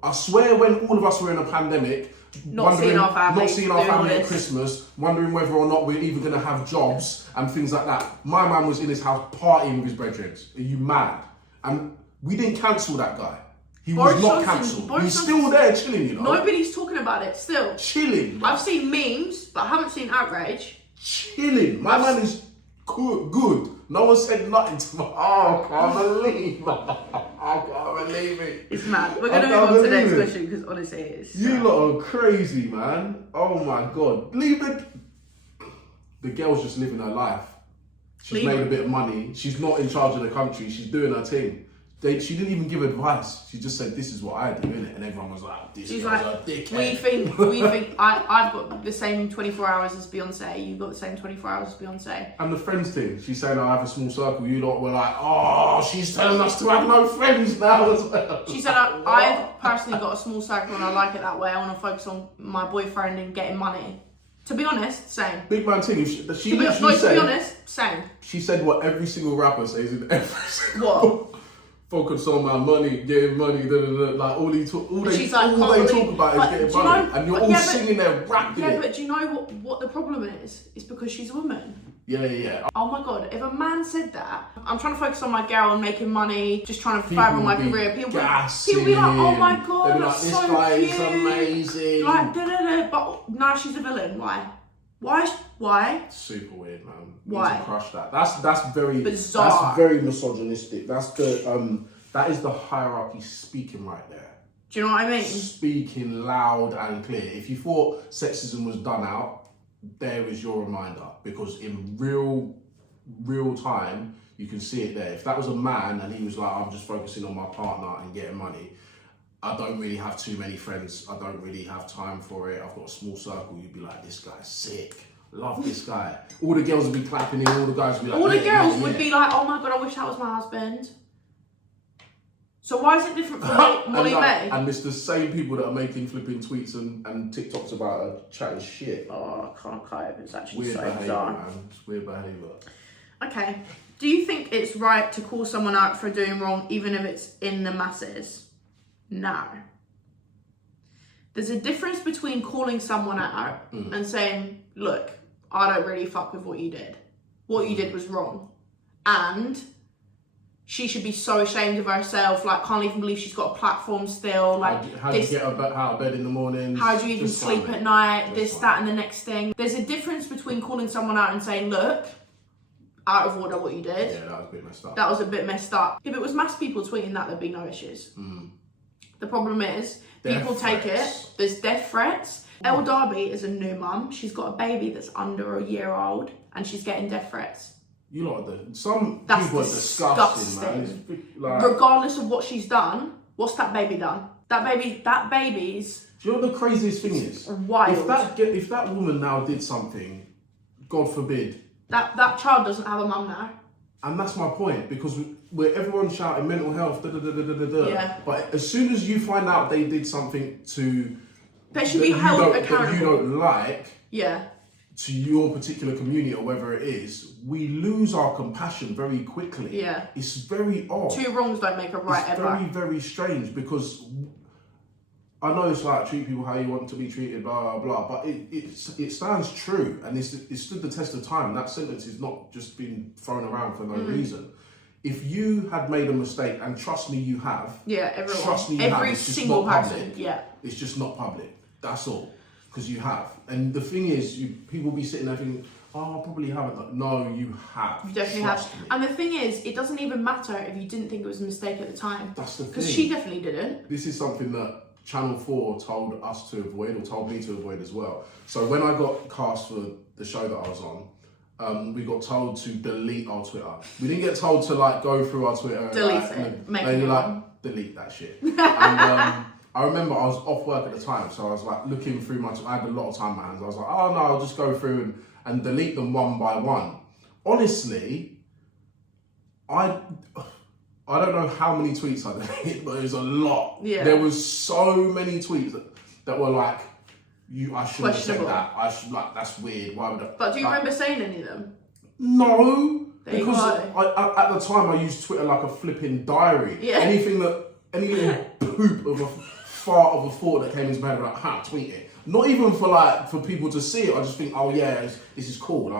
I swear when all of us were in a pandemic, not seeing our family at Christmas, wondering whether or not we're even going to have jobs and things like that. My man was in his house partying with his brethren. Are you mad? And we didn't cancel that guy. He was not cancelled. He's still there chilling, you know. Nobody's talking about it still. Chilling. I've seen memes, but I haven't seen outrage. Chilling. My man is good. No one said nothing to me. Oh, I can't believe it. I can't believe it. It's mad. We're going to move on to the next question because honestly it is. You lot are crazy, man. Oh my God. Leave it. The girl's just living her life. She's made a bit of money. She's not in charge of the country. She's doing her thing. She didn't even give advice. She just said, "This is what I do," innit? And everyone was like, "This is a dickhead." We think I've got the same 24 hours as Beyonce. You've got the same 24 hours as Beyonce. And the friends thing, she's saying, "I have a small circle." You lot were like, "Oh, she's telling us to have no friends now as well." She said, "I've personally got a small circle and I like it that way. I want to focus on my boyfriend and getting money." To be honest, same. Big man thing. To be honest, same. She said what every single rapper says in every single. What? Focus on my money, getting money, like all they talk about is getting money, and you're all singing there, rapping it. Yeah, but do you know what the problem is? It's because she's a woman. Yeah. Oh my God, if a man said that, I'm trying to focus on my girl and making money, just trying to further my career, people be like, oh my God, that's so cute. This guy is amazing. Like, but now she's a villain. Why? Super weird, man. Why? You need to crush that. That's very bizarre. That's very misogynistic. That's that is the hierarchy speaking right there. Do you know what I mean? Speaking loud and clear. If you thought sexism was done out, there is your reminder, because in real time you can see it there. If that was a man and he was like, "I'm just focusing on my partner and getting money, I don't really have too many friends, I don't really have time for it, I've got a small circle," you'd be like, "This guy's sick. Love this guy." All the girls would be clapping in, all the guys would be like... All the girls would be like, "Oh my God, I wish that was my husband." So why is it different from Molly Mae? And it's the same people that are making flipping tweets and TikToks about her chatting shit. Oh, I can't cope. It's actually weird so behaviour, bizarre. man. It's weird behaviour. Okay. Do you think it's right to call someone out for doing wrong, even if it's in the masses? No. There's a difference between calling someone out and saying, "Look, I don't really fuck with what you did. What you did was wrong." And she should be so ashamed of herself, like, can't even believe she's got a platform still. Like, how do you get out of bed in the morning? How do you even sleep at night? This, that, and the next thing. There's a difference between calling someone out and saying, "Look, out of order what you did." Yeah, that was a bit messed up. That was a bit messed up. If it was mass people tweeting that, there'd be no issues. The problem is, people take it. There's death threats. Elle Darby is a new mum. She's got a baby that's under a year old, and she's getting death threats. You lot are some people are disgusting, man. Like, regardless of what she's done, what's that baby done? That baby's... Do you know what the craziest thing is? Wild. If that woman now did something, God forbid... That child doesn't have a mum now. And that's my point, because we're everyone shouting mental health, Yeah. But as soon as you find out they did something to... They should be held accountable. That you don't like... Yeah. To your particular community or whatever it is, we lose our compassion very quickly. Yeah. It's very odd. Two wrongs don't make a right ever. It's very, very strange, because I know it's like, treat people how you want to be treated, blah, blah, blah, but it stands true, and it stood the test of time. That sentence is not just been thrown around for no reason. If you had made a mistake, and trust me, you have. Yeah, everyone. Trust me, you every have. single person. Yeah. It's just not public. That's all. Because you have. And the thing is, people be sitting there thinking, Oh, I probably haven't. No, you have. You definitely Trust have. me. And the thing is, it doesn't even matter if you didn't think it was a mistake at the time. That's the thing. Because she definitely didn't. This is something that Channel 4 told us to avoid, or told me to avoid as well. So when I got cast for the show that I was on, we got told to delete our Twitter. We didn't get told to like go through our Twitter. Delete like, it. Mainly like, delete that shit. And I remember I was off work at the time, so I was like looking through I had a lot of time on my hands. I was like, oh no, I'll just go through and delete them one by one. Honestly, I don't know how many tweets I deleted, but it was a lot. Yeah. There was so many tweets that were like, I shouldn't have said that. That's weird. Why would I? But do you remember saying any of them? No, there you because go. at the time I used Twitter like a flipping diary. Yeah. Any little poop of a fart of a thought that came into my head, like, tweet it. Not even for people to see it. I just think, oh yeah, this is cool.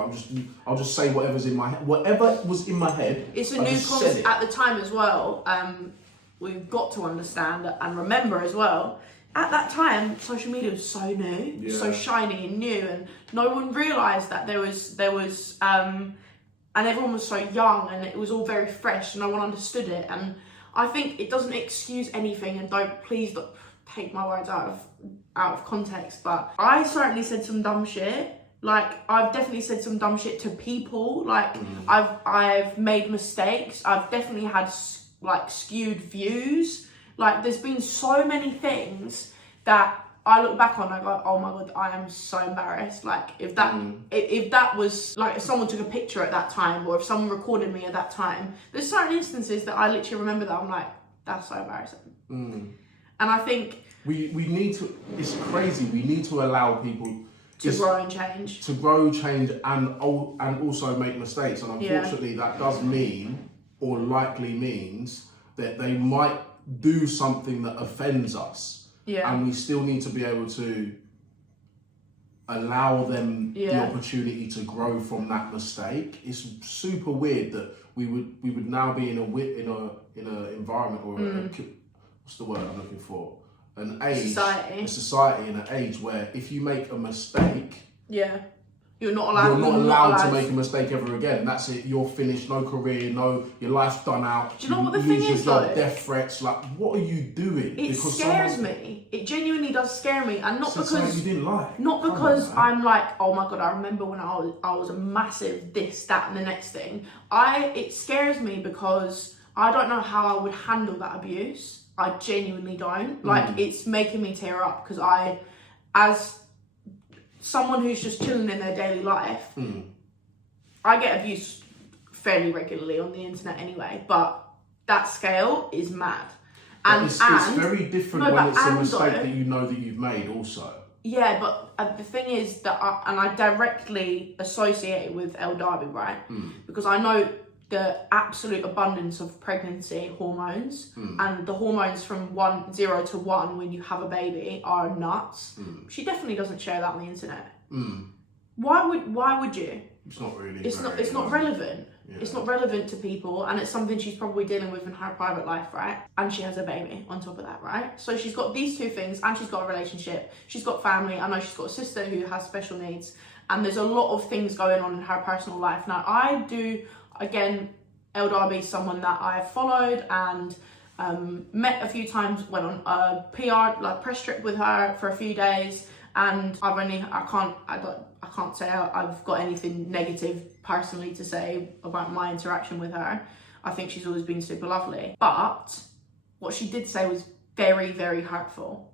I'll just say whatever's in my head. Whatever was in my head. It's a new concept at the time as well. We've got to understand and remember as well. At that time, social media was so new, so shiny and new, and no one realised that there was, and everyone was so young, and it was all very fresh, and no one understood it. And I think it doesn't excuse anything, and please don't take my words out of context, but I certainly said some dumb shit. Like, I've definitely said some dumb shit to people. Like, I've made mistakes. I've definitely had like skewed views. Like, there's been so many things that I look back on and I go, oh my God, I am so embarrassed. Like, if that was, like, if someone took a picture at that time, or if someone recorded me at that time, there's certain instances that I literally remember that I'm like, that's so embarrassing. And I think we need to, it's crazy, we need to allow people to grow and change. To grow, change, and also make mistakes. And unfortunately that does mean, or likely means, that they might do something that offends us. And we still need to be able to allow them the opportunity to grow from that mistake. It's super weird that we would now be in a environment, or what's the word I'm looking for? An age, a society, in an age where if you make a mistake, you're not allowed to make a mistake ever again. That's it. You're finished. No career. No, your life's done out. Do you know what the thing is though? Death threats. Like, what are you doing? It scares me. It genuinely does scare me, and not because you didn't like. Not because I'm like, oh my God, I remember when I was a massive this, that, and the next thing. It scares me because I don't know how I would handle that abuse. I genuinely don't. Like, it's making me tear up because as someone who's just chilling in their daily life, I get abuse fairly regularly on the internet anyway, but that scale is mad. And it's very different when it's a mistake that you know that you've made also. Yeah, but the thing is that I directly associate it with Elle Darby, right? Because I know the absolute abundance of pregnancy hormones, and the hormones from 0 to 1 when you have a baby are nuts. She definitely doesn't share that on the internet. Why would you? It's not really. It's not relevant. Yeah. It's not relevant to people, and it's something she's probably dealing with in her private life, right? And she has a baby on top of that, right? So she's got these two things, and she's got a relationship. She's got family. I know she's got a sister who has special needs, and there's a lot of things going on in her personal life. Now, I do. Again, Elle Darby is someone that I've followed and met a few times, went on a PR, like press trip with her for a few days, and I can't say I've got anything negative personally to say about my interaction with her. I think she's always been super lovely. But what she did say was very, very hurtful.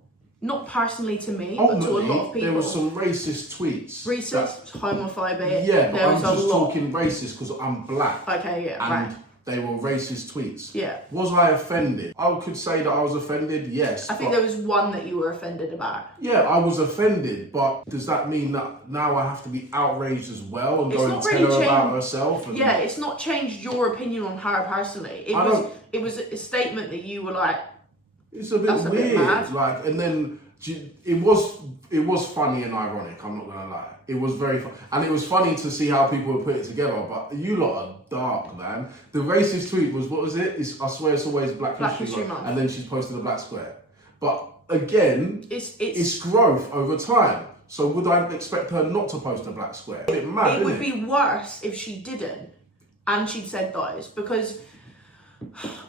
Not personally to me, but to a lot of people. There were some racist tweets. Racist, homophobic. Yeah, but I'm just talking racist because I'm black. Okay, yeah, and right. They were racist tweets. Yeah. Was I offended? I could say that I was offended, yes. I think there was one that you were offended about. Yeah, I was offended, but does that mean that now I have to be outraged as well and go and tell her about herself? Yeah, it's not changed your opinion on her personally. It was a statement that you were like, it's a bit weird. Bit mad. Like, and then it was funny and ironic, I'm not gonna lie. It was very fun. And it was funny to see how people would put it together, but you lot are dark, man. The racist tweet was, what was it? I swear it's always Black History Month. And then she's posted a black square. But again, it's growth over time. So would I expect her not to post a black square? A bit mad, it would innit? be worse if she didn't, and she'd said those, because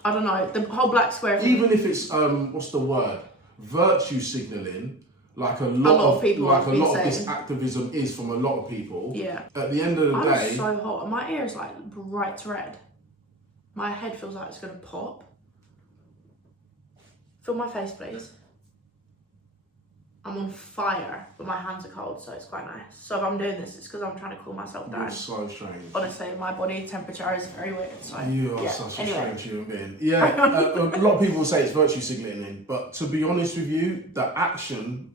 I don't know, the whole black square thing. Even if it's what's the word? Virtue signalling, like a lot of people, like a lot of this activism is from a lot of people. Yeah. At the end of the day, I'm so hot. My ear is like bright red. My head feels like it's gonna pop. Feel my face, please. I'm on fire, but my hands are cold, so it's quite nice. So if I'm doing this, it's because I'm trying to cool myself down. You're so strange. Honestly, my body temperature is very weird. So you are such a strange human being. Yeah, a lot of people say it's virtue signaling, but to be honest with you, the action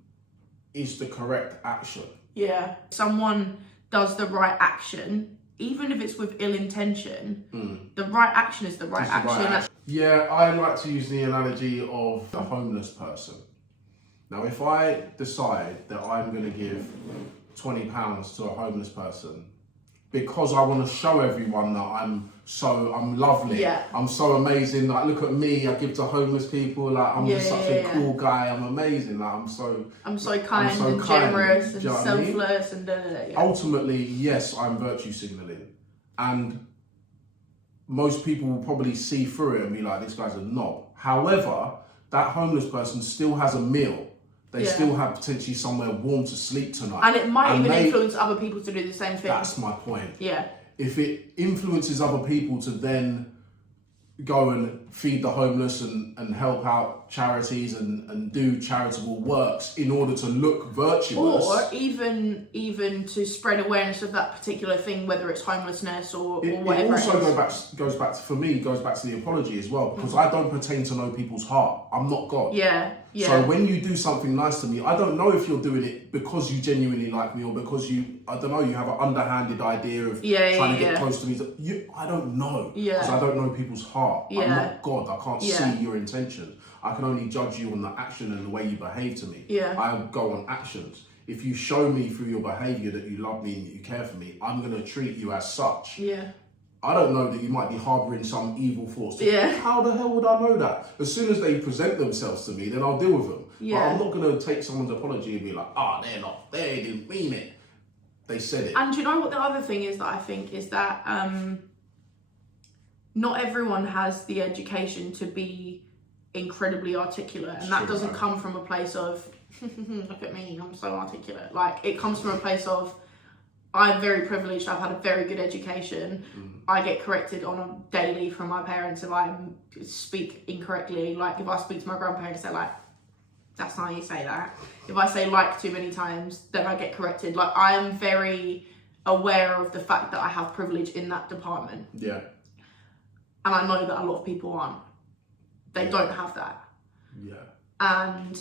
is the correct action. Yeah, someone does the right action, even if it's with ill intention. The right action is the right action. Yeah, I like to use the analogy of a homeless person. Now, if I decide that I'm going to give £20 to a homeless person because I want to show everyone that I'm lovely, yeah. I'm so amazing, like, look at me, I give to homeless people, like, I'm just such a cool guy, I'm amazing, like, I'm so kind and generous and selfless and yeah. Ultimately, yes, I'm virtue signalling, and most people will probably see through it and be like, this guy's a knob. However, that homeless person still has a meal. They still have potentially somewhere warm to sleep tonight. And it might even influence other people to do the same thing. That's my point. Yeah. If it influences other people to then go and feed the homeless and help out charities and do charitable works in order to look virtuous. Or even to spread awareness of that particular thing, whether it's homelessness or whatever. It also goes back to the apology as well, because I don't pretend to know people's heart. I'm not God. Yeah. Yeah. So when you do something nice to me, I don't know if you're doing it because you genuinely like me or because you have an underhanded idea of trying to get close to me. I don't know. Yeah. Because I don't know people's heart. Yeah. I'm not God. I can't see your intention. I can only judge you on the action and the way you behave to me. Yeah. I go on actions. If you show me through your behaviour that you love me and that you care for me, I'm going to treat you as such. Yeah. I don't know that you might be harbouring some evil thoughts. Yeah. How the hell would I know that? As soon as they present themselves to me, then I'll deal with them. Yeah. But I'm not going to take someone's apology and be like, they didn't mean it. They said it. And do you know what the other thing is that I think is that not everyone has the education to be incredibly articulate. And that doesn't come from a place of, look at me, I'm so articulate. Like, it comes from a place of, I'm very privileged, I've had a very good education. I get corrected on a daily from my parents if I speak incorrectly. Like, if I speak to my grandparents, they're like, that's not how you say that. If I say like too many times, then I get corrected. Like, I am very aware of the fact that I have privilege in that department. Yeah. And I know that a lot of people aren't. They don't have that. Yeah. And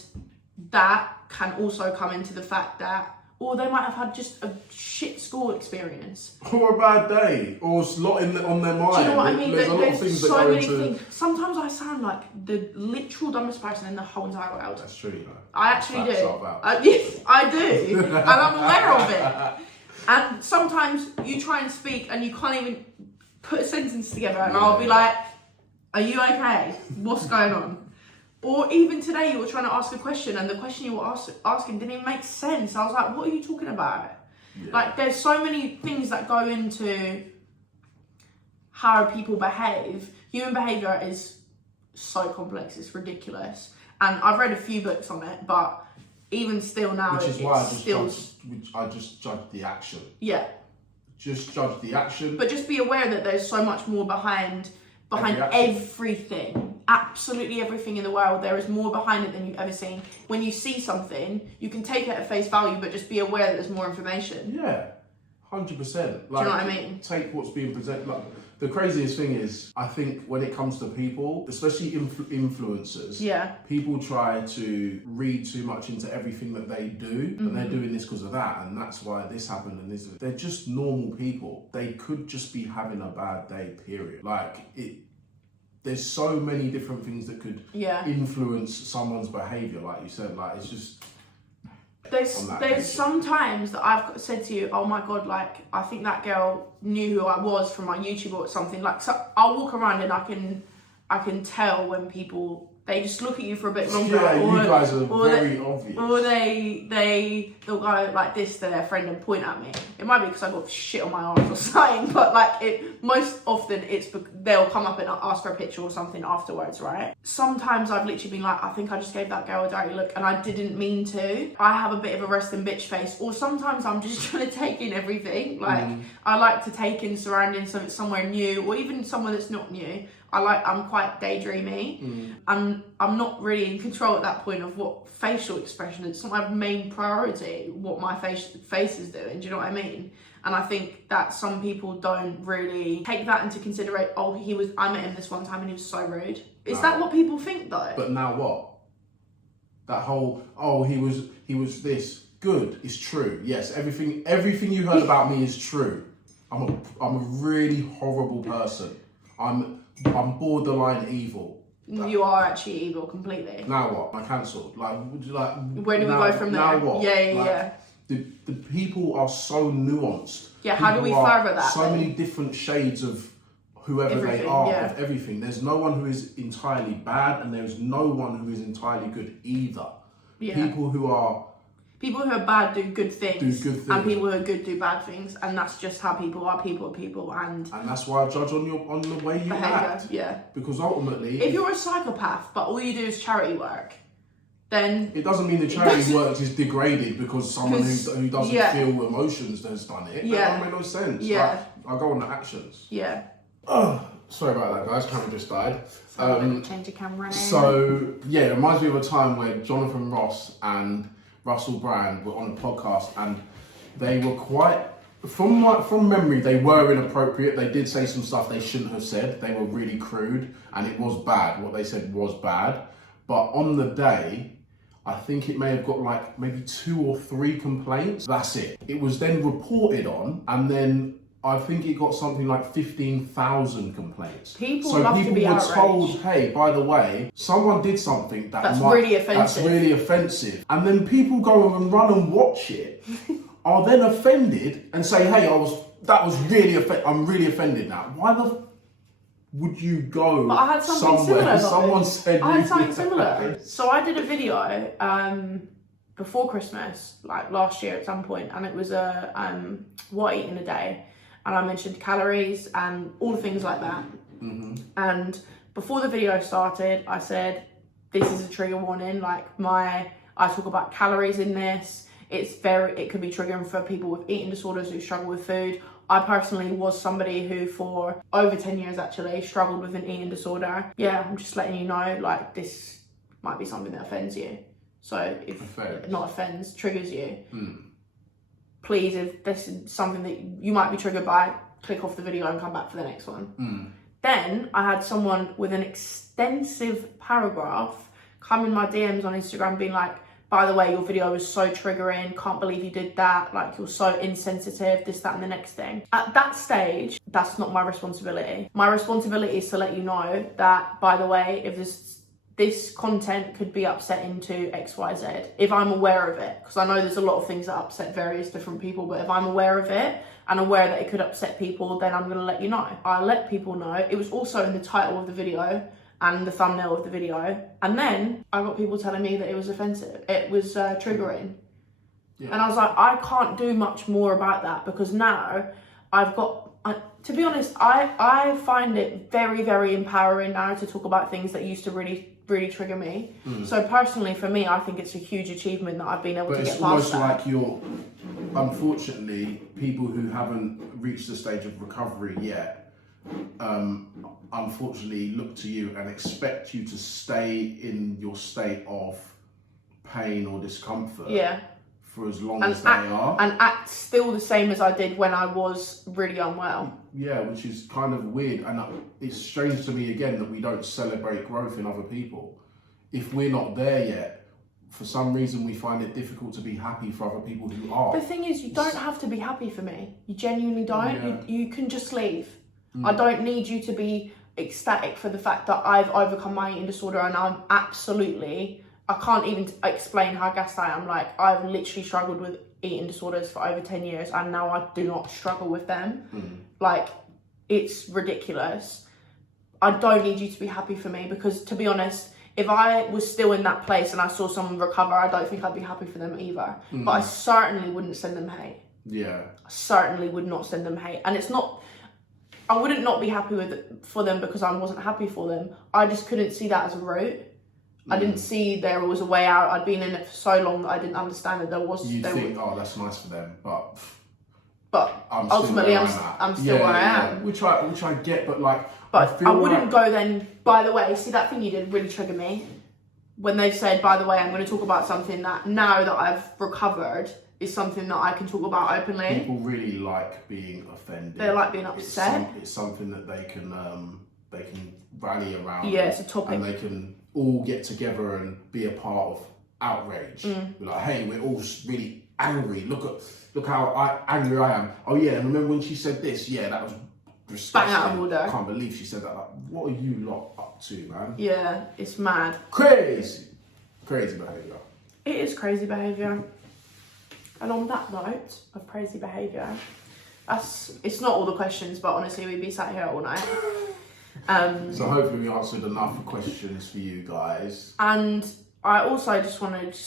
that can also come into the fact that, or they might have had just a shit school experience. Or a bad day. Or a lot on their mind. Do you know what I mean? There's a lot of things that so go many into... things. Sometimes I sound like the literal dumbest person in the whole entire world. That's true, you know. I actually do. Out. Yes, I do. And I'm aware of it. And sometimes you try and speak and you can't even put a sentence together. And I'll be like, are you okay? What's going on? Or even today, you were trying to ask a question and the question you were asking didn't even make sense. I was like, what are you talking about? Yeah. Like, there's so many things that go into how people behave. Human behaviour is so complex, it's ridiculous. And I've read a few books on it, but even still now, which is why I just judge the action. Yeah. Just judge the action. But just be aware that there's so much more behind everything. Absolutely everything in the world. There is more behind it than you've ever seen. When you see something, you can take it at face value, but just be aware that there's more information. Yeah, 100%. Like, do you know what I mean? Take what's being presented. Like, the craziest thing is, I think when it comes to people, especially influencers, people try to read too much into everything that they do, and they're doing this because of that, and that's why this happened, and this. They're just normal people. They could just be having a bad day, period. Like, there's so many different things that could influence someone's behaviour, like you said. Like, it's just... There's some times that I've said to you, oh my God, like, I think that girl knew who I was from my YouTube or something. Like, so I'll walk around and I can tell when people, they just look at you for a bit longer. Yeah, or, you guys are or very obvious. Or they'll go like this to their friend and point at me. It might be because I got shit on my arms or something, but like most often they'll come up and ask for a picture or something afterwards, right? Sometimes I've literally been like, I think I just gave that girl a dirty look and I didn't mean to. I have a bit of a resting bitch face, or sometimes I'm just trying to take in everything. Like I like to take in surroundings, so it's somewhere new or even somewhere that's not new. I'm quite daydreamy. I'm not really in control at that point of what facial expression. It's not my main priority what my face is doing. Do you know what I mean? And I think that some people don't really take that into consideration. Oh, I met him this one time and he was so rude. Is that what people think though? But now what? That whole, he was this. Good, it's true. Yes, everything you heard about me is true. I'm a really horrible person. I'm borderline evil. You are actually evil completely. Now what? I cancelled. Like, where do we go from there? Now what? Yeah. The people are so nuanced. Yeah, how do we further that? So many different shades of whoever they are, of everything. There's no one who is entirely bad, and there's no one who is entirely good either. Yeah. People who are bad do good things. And people who are good do bad things. And that's just how people are. People are people. And that's why I judge on the way you act. Yeah. Because ultimately, if you're a psychopath, but all you do is charity work, then it doesn't mean the charity work is degraded because someone who doesn't feel emotions has done it. Yeah. That doesn't make no sense. Yeah. Like, I go on the actions. Yeah. Oh, sorry about that, guys. Camera just died. Change the camera. So yeah, it reminds me of a time where Jonathan Ross and Russell Brand were on a podcast, and they were quite, from memory, they were inappropriate. They did say some stuff they shouldn't have said. They were really crude, and it was bad. What they said was bad. But on the day, I think it may have got like maybe 2 or 3 complaints. That's it. It was then reported on, and then I think it got something like 15,000 complaints. People were told, hey, by the way, someone did something that's really offensive. That's really offensive. And then people go and run and watch it, are then offended and say, hey, I'm really offended now. Why the would you go but I had something somewhere? Similar, I had something similar. So I did a video before Christmas, like last year at some point, and it was what I eat in a day. And I mentioned calories and all the things like that. And before the video started, I said, this is a trigger warning. Like I talk about calories in this. It could be triggering for people with eating disorders who struggle with food. I personally was somebody who for over 10 years actually struggled with an eating disorder. Yeah, I'm just letting you know, like this might be something that offends you. So if triggers you. Please, if this is something that you might be triggered by, click off the video and come back for the next one. Then I had someone with an extensive paragraph come in my DMs on Instagram being like, by the way, your video was so triggering, can't believe you did that, like you're so insensitive, this, that and the next thing. At that stage, that's not my responsibility. My responsibility is to let you know that, by the way, if this content could be upsetting to XYZ, if I'm aware of it, because I know there's a lot of things that upset various different people, but if I'm aware of it and aware that it could upset people, then I'm going to let you know. I let people know. It was also in the title of the video and the thumbnail of the video, and then I got people telling me that it was offensive, it was triggering. And I was like, I can't do much more about that, because now I've got, to be honest, I find it very, very empowering now to talk about things that used to really trigger me. So personally, for me, I think it's a huge achievement that I've been able to get past that. But it's almost like unfortunately, people who haven't reached the stage of recovery yet, unfortunately look to you and expect you to stay in your state of pain or discomfort for as long as they are. And act still the same as I did when I was really unwell. Yeah, which is kind of weird. And it's strange to me again that we don't celebrate growth in other people. If we're not there yet, for some reason we find it difficult to be happy for other people who are. The thing is, you don't have to be happy for me. You genuinely don't. Yeah. You can just leave. I don't need you to be ecstatic for the fact that I've overcome my eating disorder, and I can't even explain how gassed I am. Like, I've literally struggled with eating disorders for over 10 years, and now I do not struggle with them. Like, it's ridiculous. I don't need you to be happy for me, because to be honest, if I was still in that place and I saw someone recover, I don't think I'd be happy for them either. But I certainly wouldn't send them hate. Yeah. I certainly would not send them hate. And it's not, I wouldn't not be happy with it for them because I wasn't happy for them. I just couldn't see that as a route. I didn't see there was a way out. I'd been in it for so long that I didn't understand that there was. You think, oh, that's nice for them, but ultimately, I'm still where I am. Which I get, but like, but I wouldn't go then. By the way, see that thing you did really triggered me when they said, by the way, I'm going to talk about something that now that I've recovered is something that I can talk about openly. People really like being offended. They like being upset. It's something that they can rally around. Yeah, it's a topic, and they can all get together and be a part of outrage. We're like, hey, we're all really angry. Look how angry I am. Oh yeah, and remember when she said this? Yeah, that was disgusting. Bang out of order. I can't believe she said that. Like, what are you lot up to, man? Yeah, it's mad. Crazy behaviour. It is crazy behaviour. And on that note of crazy behaviour, it's not all the questions, but honestly, we'd be sat here all night. So hopefully we answered enough questions for you guys. And I also just want to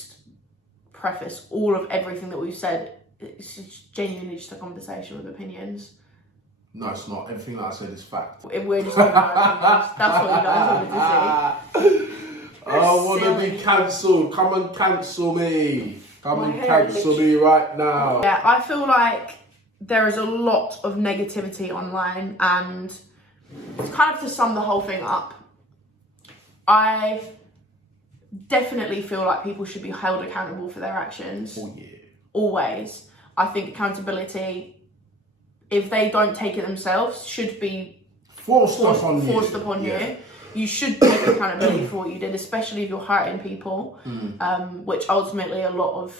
preface all of everything that we've said. It's genuinely just a conversation with opinions. No, it's not. Everything that I said is fact. We're just talking about opinions. That's what you guys wanted to see. I want to be cancelled. Come and cancel me. Come and cancel me right now. Yeah, I feel like there is a lot of negativity online, and kind of to sum the whole thing up, I definitely feel like people should be held accountable for their actions. Oh yeah. Always. I think accountability, if they don't take it themselves, should be forced upon you. You should take accountability for what you did, especially if you're hurting people, which ultimately a lot of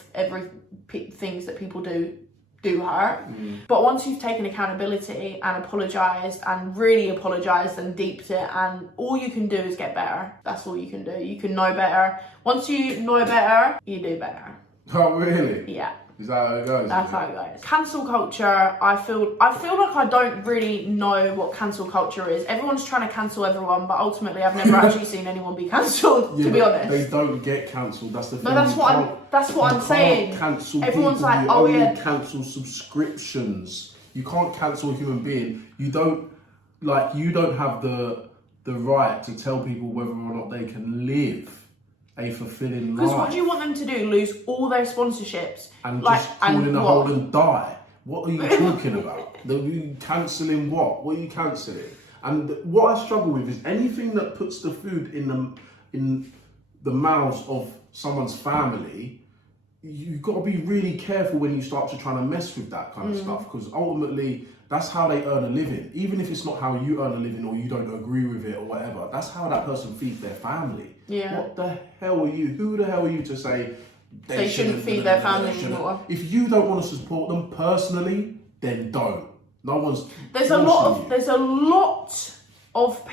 things that people do hurt. But once you've taken accountability and apologised and really apologised and deeped it, and all you can do is get better. That's all you can do. You can know better. Once you know better, you do better. Oh really? Yeah. Is that how it goes? That's how it goes. Cancel culture, I feel like I don't really know what cancel culture is. Everyone's trying to cancel everyone, but ultimately I've never actually seen anyone be cancelled, to be honest. They don't get cancelled, that's the thing. No, that's what I'm saying. Cancel Everyone's people. like, you oh only yeah. cancel subscriptions. You can't cancel a human being. You don't have the right to tell people whether or not they can live a fulfilling life. Because what do you want them to do? Lose all their sponsorships? And just fall in a hole and die? What are you talking about? Are you cancelling what? What are you cancelling? And what I struggle with is anything that puts the food in the mouths of someone's family. You've got to be really careful when you start to try to mess with that kind of stuff, because ultimately that's how they earn a living. Even if it's not how you earn a living or you don't agree with it or whatever, that's how that person feeds their family. Yeah. What the hell are you? Who the hell are you to say they shouldn't feed their family anymore? If you don't want to support them personally, then don't. No one's. There's a lot of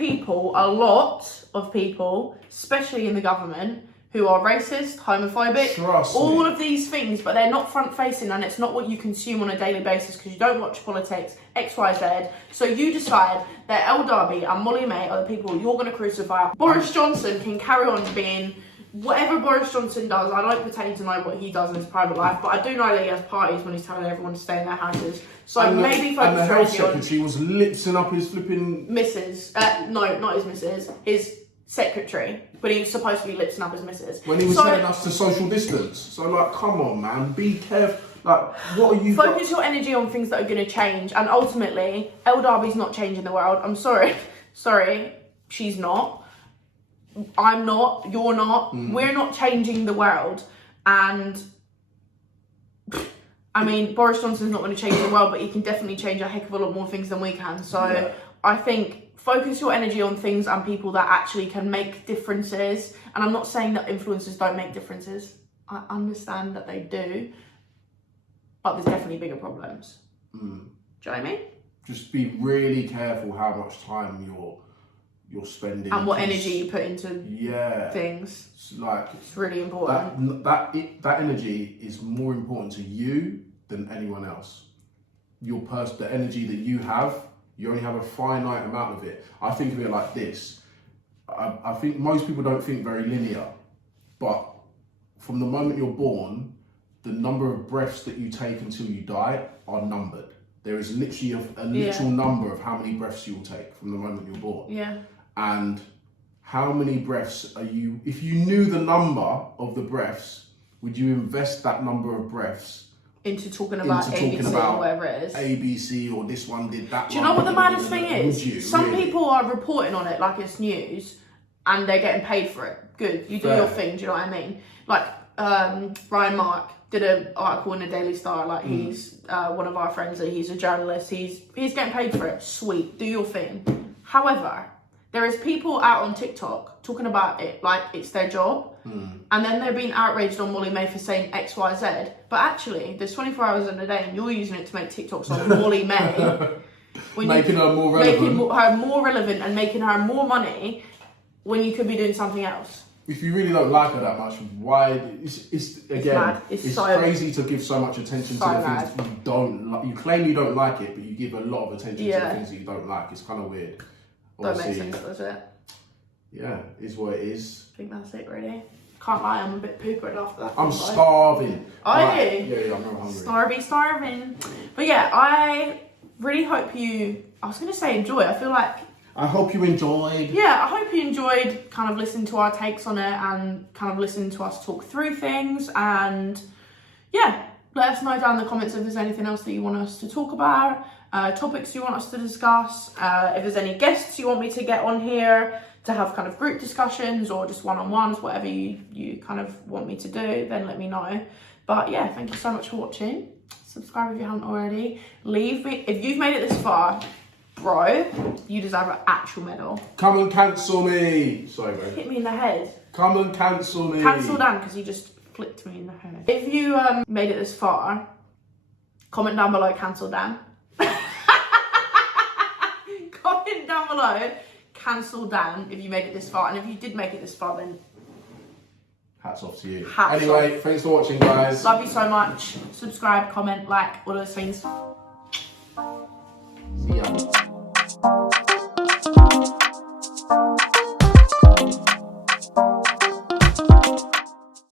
people, especially in the government, who are racist, homophobic, all of these things, but they're not front-facing, and it's not what you consume on a daily basis because you don't watch politics, X, Y, Z. So you decide that Elle Darby and Molly Mae are the people you're going to crucify. Boris Johnson can carry on being whatever Boris Johnson does. I don't pretend to know what he does in his private life, but I do know that he has parties when he's telling everyone to stay in their houses. So maybe focus on... And the health secretary was lipsing up his flipping... No, not his missus. His secretary, but he was supposed to be lipsing up his missus. When he was telling us to social distance. So, like, come on, man, be careful. Like, what are you... Focus your energy on things that are going to change, and ultimately, Elle Darby's not changing the world. I'm sorry. Sorry, she's not. I'm not. You're not. We're not changing the world. And, I mean, Boris Johnson's not going to change the world, but he can definitely change a heck of a lot more things than we can. So, yeah. I think... focus your energy on things and people that actually can make differences. And I'm not saying that influencers don't make differences. I understand that they do. But there's definitely bigger problems. Do you know what I mean? Just be really careful how much time you're spending. And what energy you put into things. It's really important. That energy is more important to you than anyone else. The energy that you have, you only have a finite amount of it. I think of it like this. I think most people don't think very linear, but from the moment you're born, the number of breaths that you take until you die are numbered. There is literally a literal number of how many breaths you will take from the moment you're born. Yeah. And how many breaths are you, if you knew the number of the breaths, would you invest that number of breaths into talking about ABC or whatever it is? ABC or this one did that. Do you know what the maddest thing is? Some people are reporting on it like it's news and they're getting paid for it. Good, you do your thing, do you know what I mean? Like Ryan Mark did an article in the Daily Star, like he's one of our friends, he's a journalist, he's getting paid for it. Sweet, do your thing. However, there is people out on TikTok talking about it like it's their job. And then they're being outraged on Molly Mae for saying X, Y, Z. But actually, there's 24 hours in a day and you're using it to make TikToks on Molly Mae. Making her more relevant. Making her more relevant and making her more money when you could be doing something else. If you really don't like her that much, why? It's again, it's so crazy to give so much attention to the things that you don't like. You claim you don't like it, but you give a lot of attention to the things that you don't like. It's kind of weird. Don't make sense, does it? Yeah, is what it is. I think that's it, really. Can't lie, I'm a bit poopered after that. I'm starving. Are you? Yeah, I'm not hungry. Starving. But yeah, I really hope you, I was going to say enjoy, I feel like. I hope you enjoyed. Yeah, I hope you enjoyed kind of listening to our takes on it and kind of listening to us talk through things. And yeah, let us know down in the comments if there's anything else that you want us to talk about, topics you want us to discuss, if there's any guests you want me to get on here to have kind of group discussions or just one-on-ones, whatever you kind of want me to do, then let me know. But yeah, thank you so much for watching. Subscribe if you haven't already. Leave me, if you've made it this far, bro, you deserve an actual medal. Come and cancel me. Sorry, bro. Hit me in the head. Come and cancel me. Cancel Dan, because you just flicked me in the head. If you made it this far, comment down below, cancel Dan. Comment down below, cancel Dan, if you made it this far. And if you did make it this far, then hats off to you. Anyway, thanks for watching, guys. Love you so much. Subscribe, comment, like, all those things. See ya.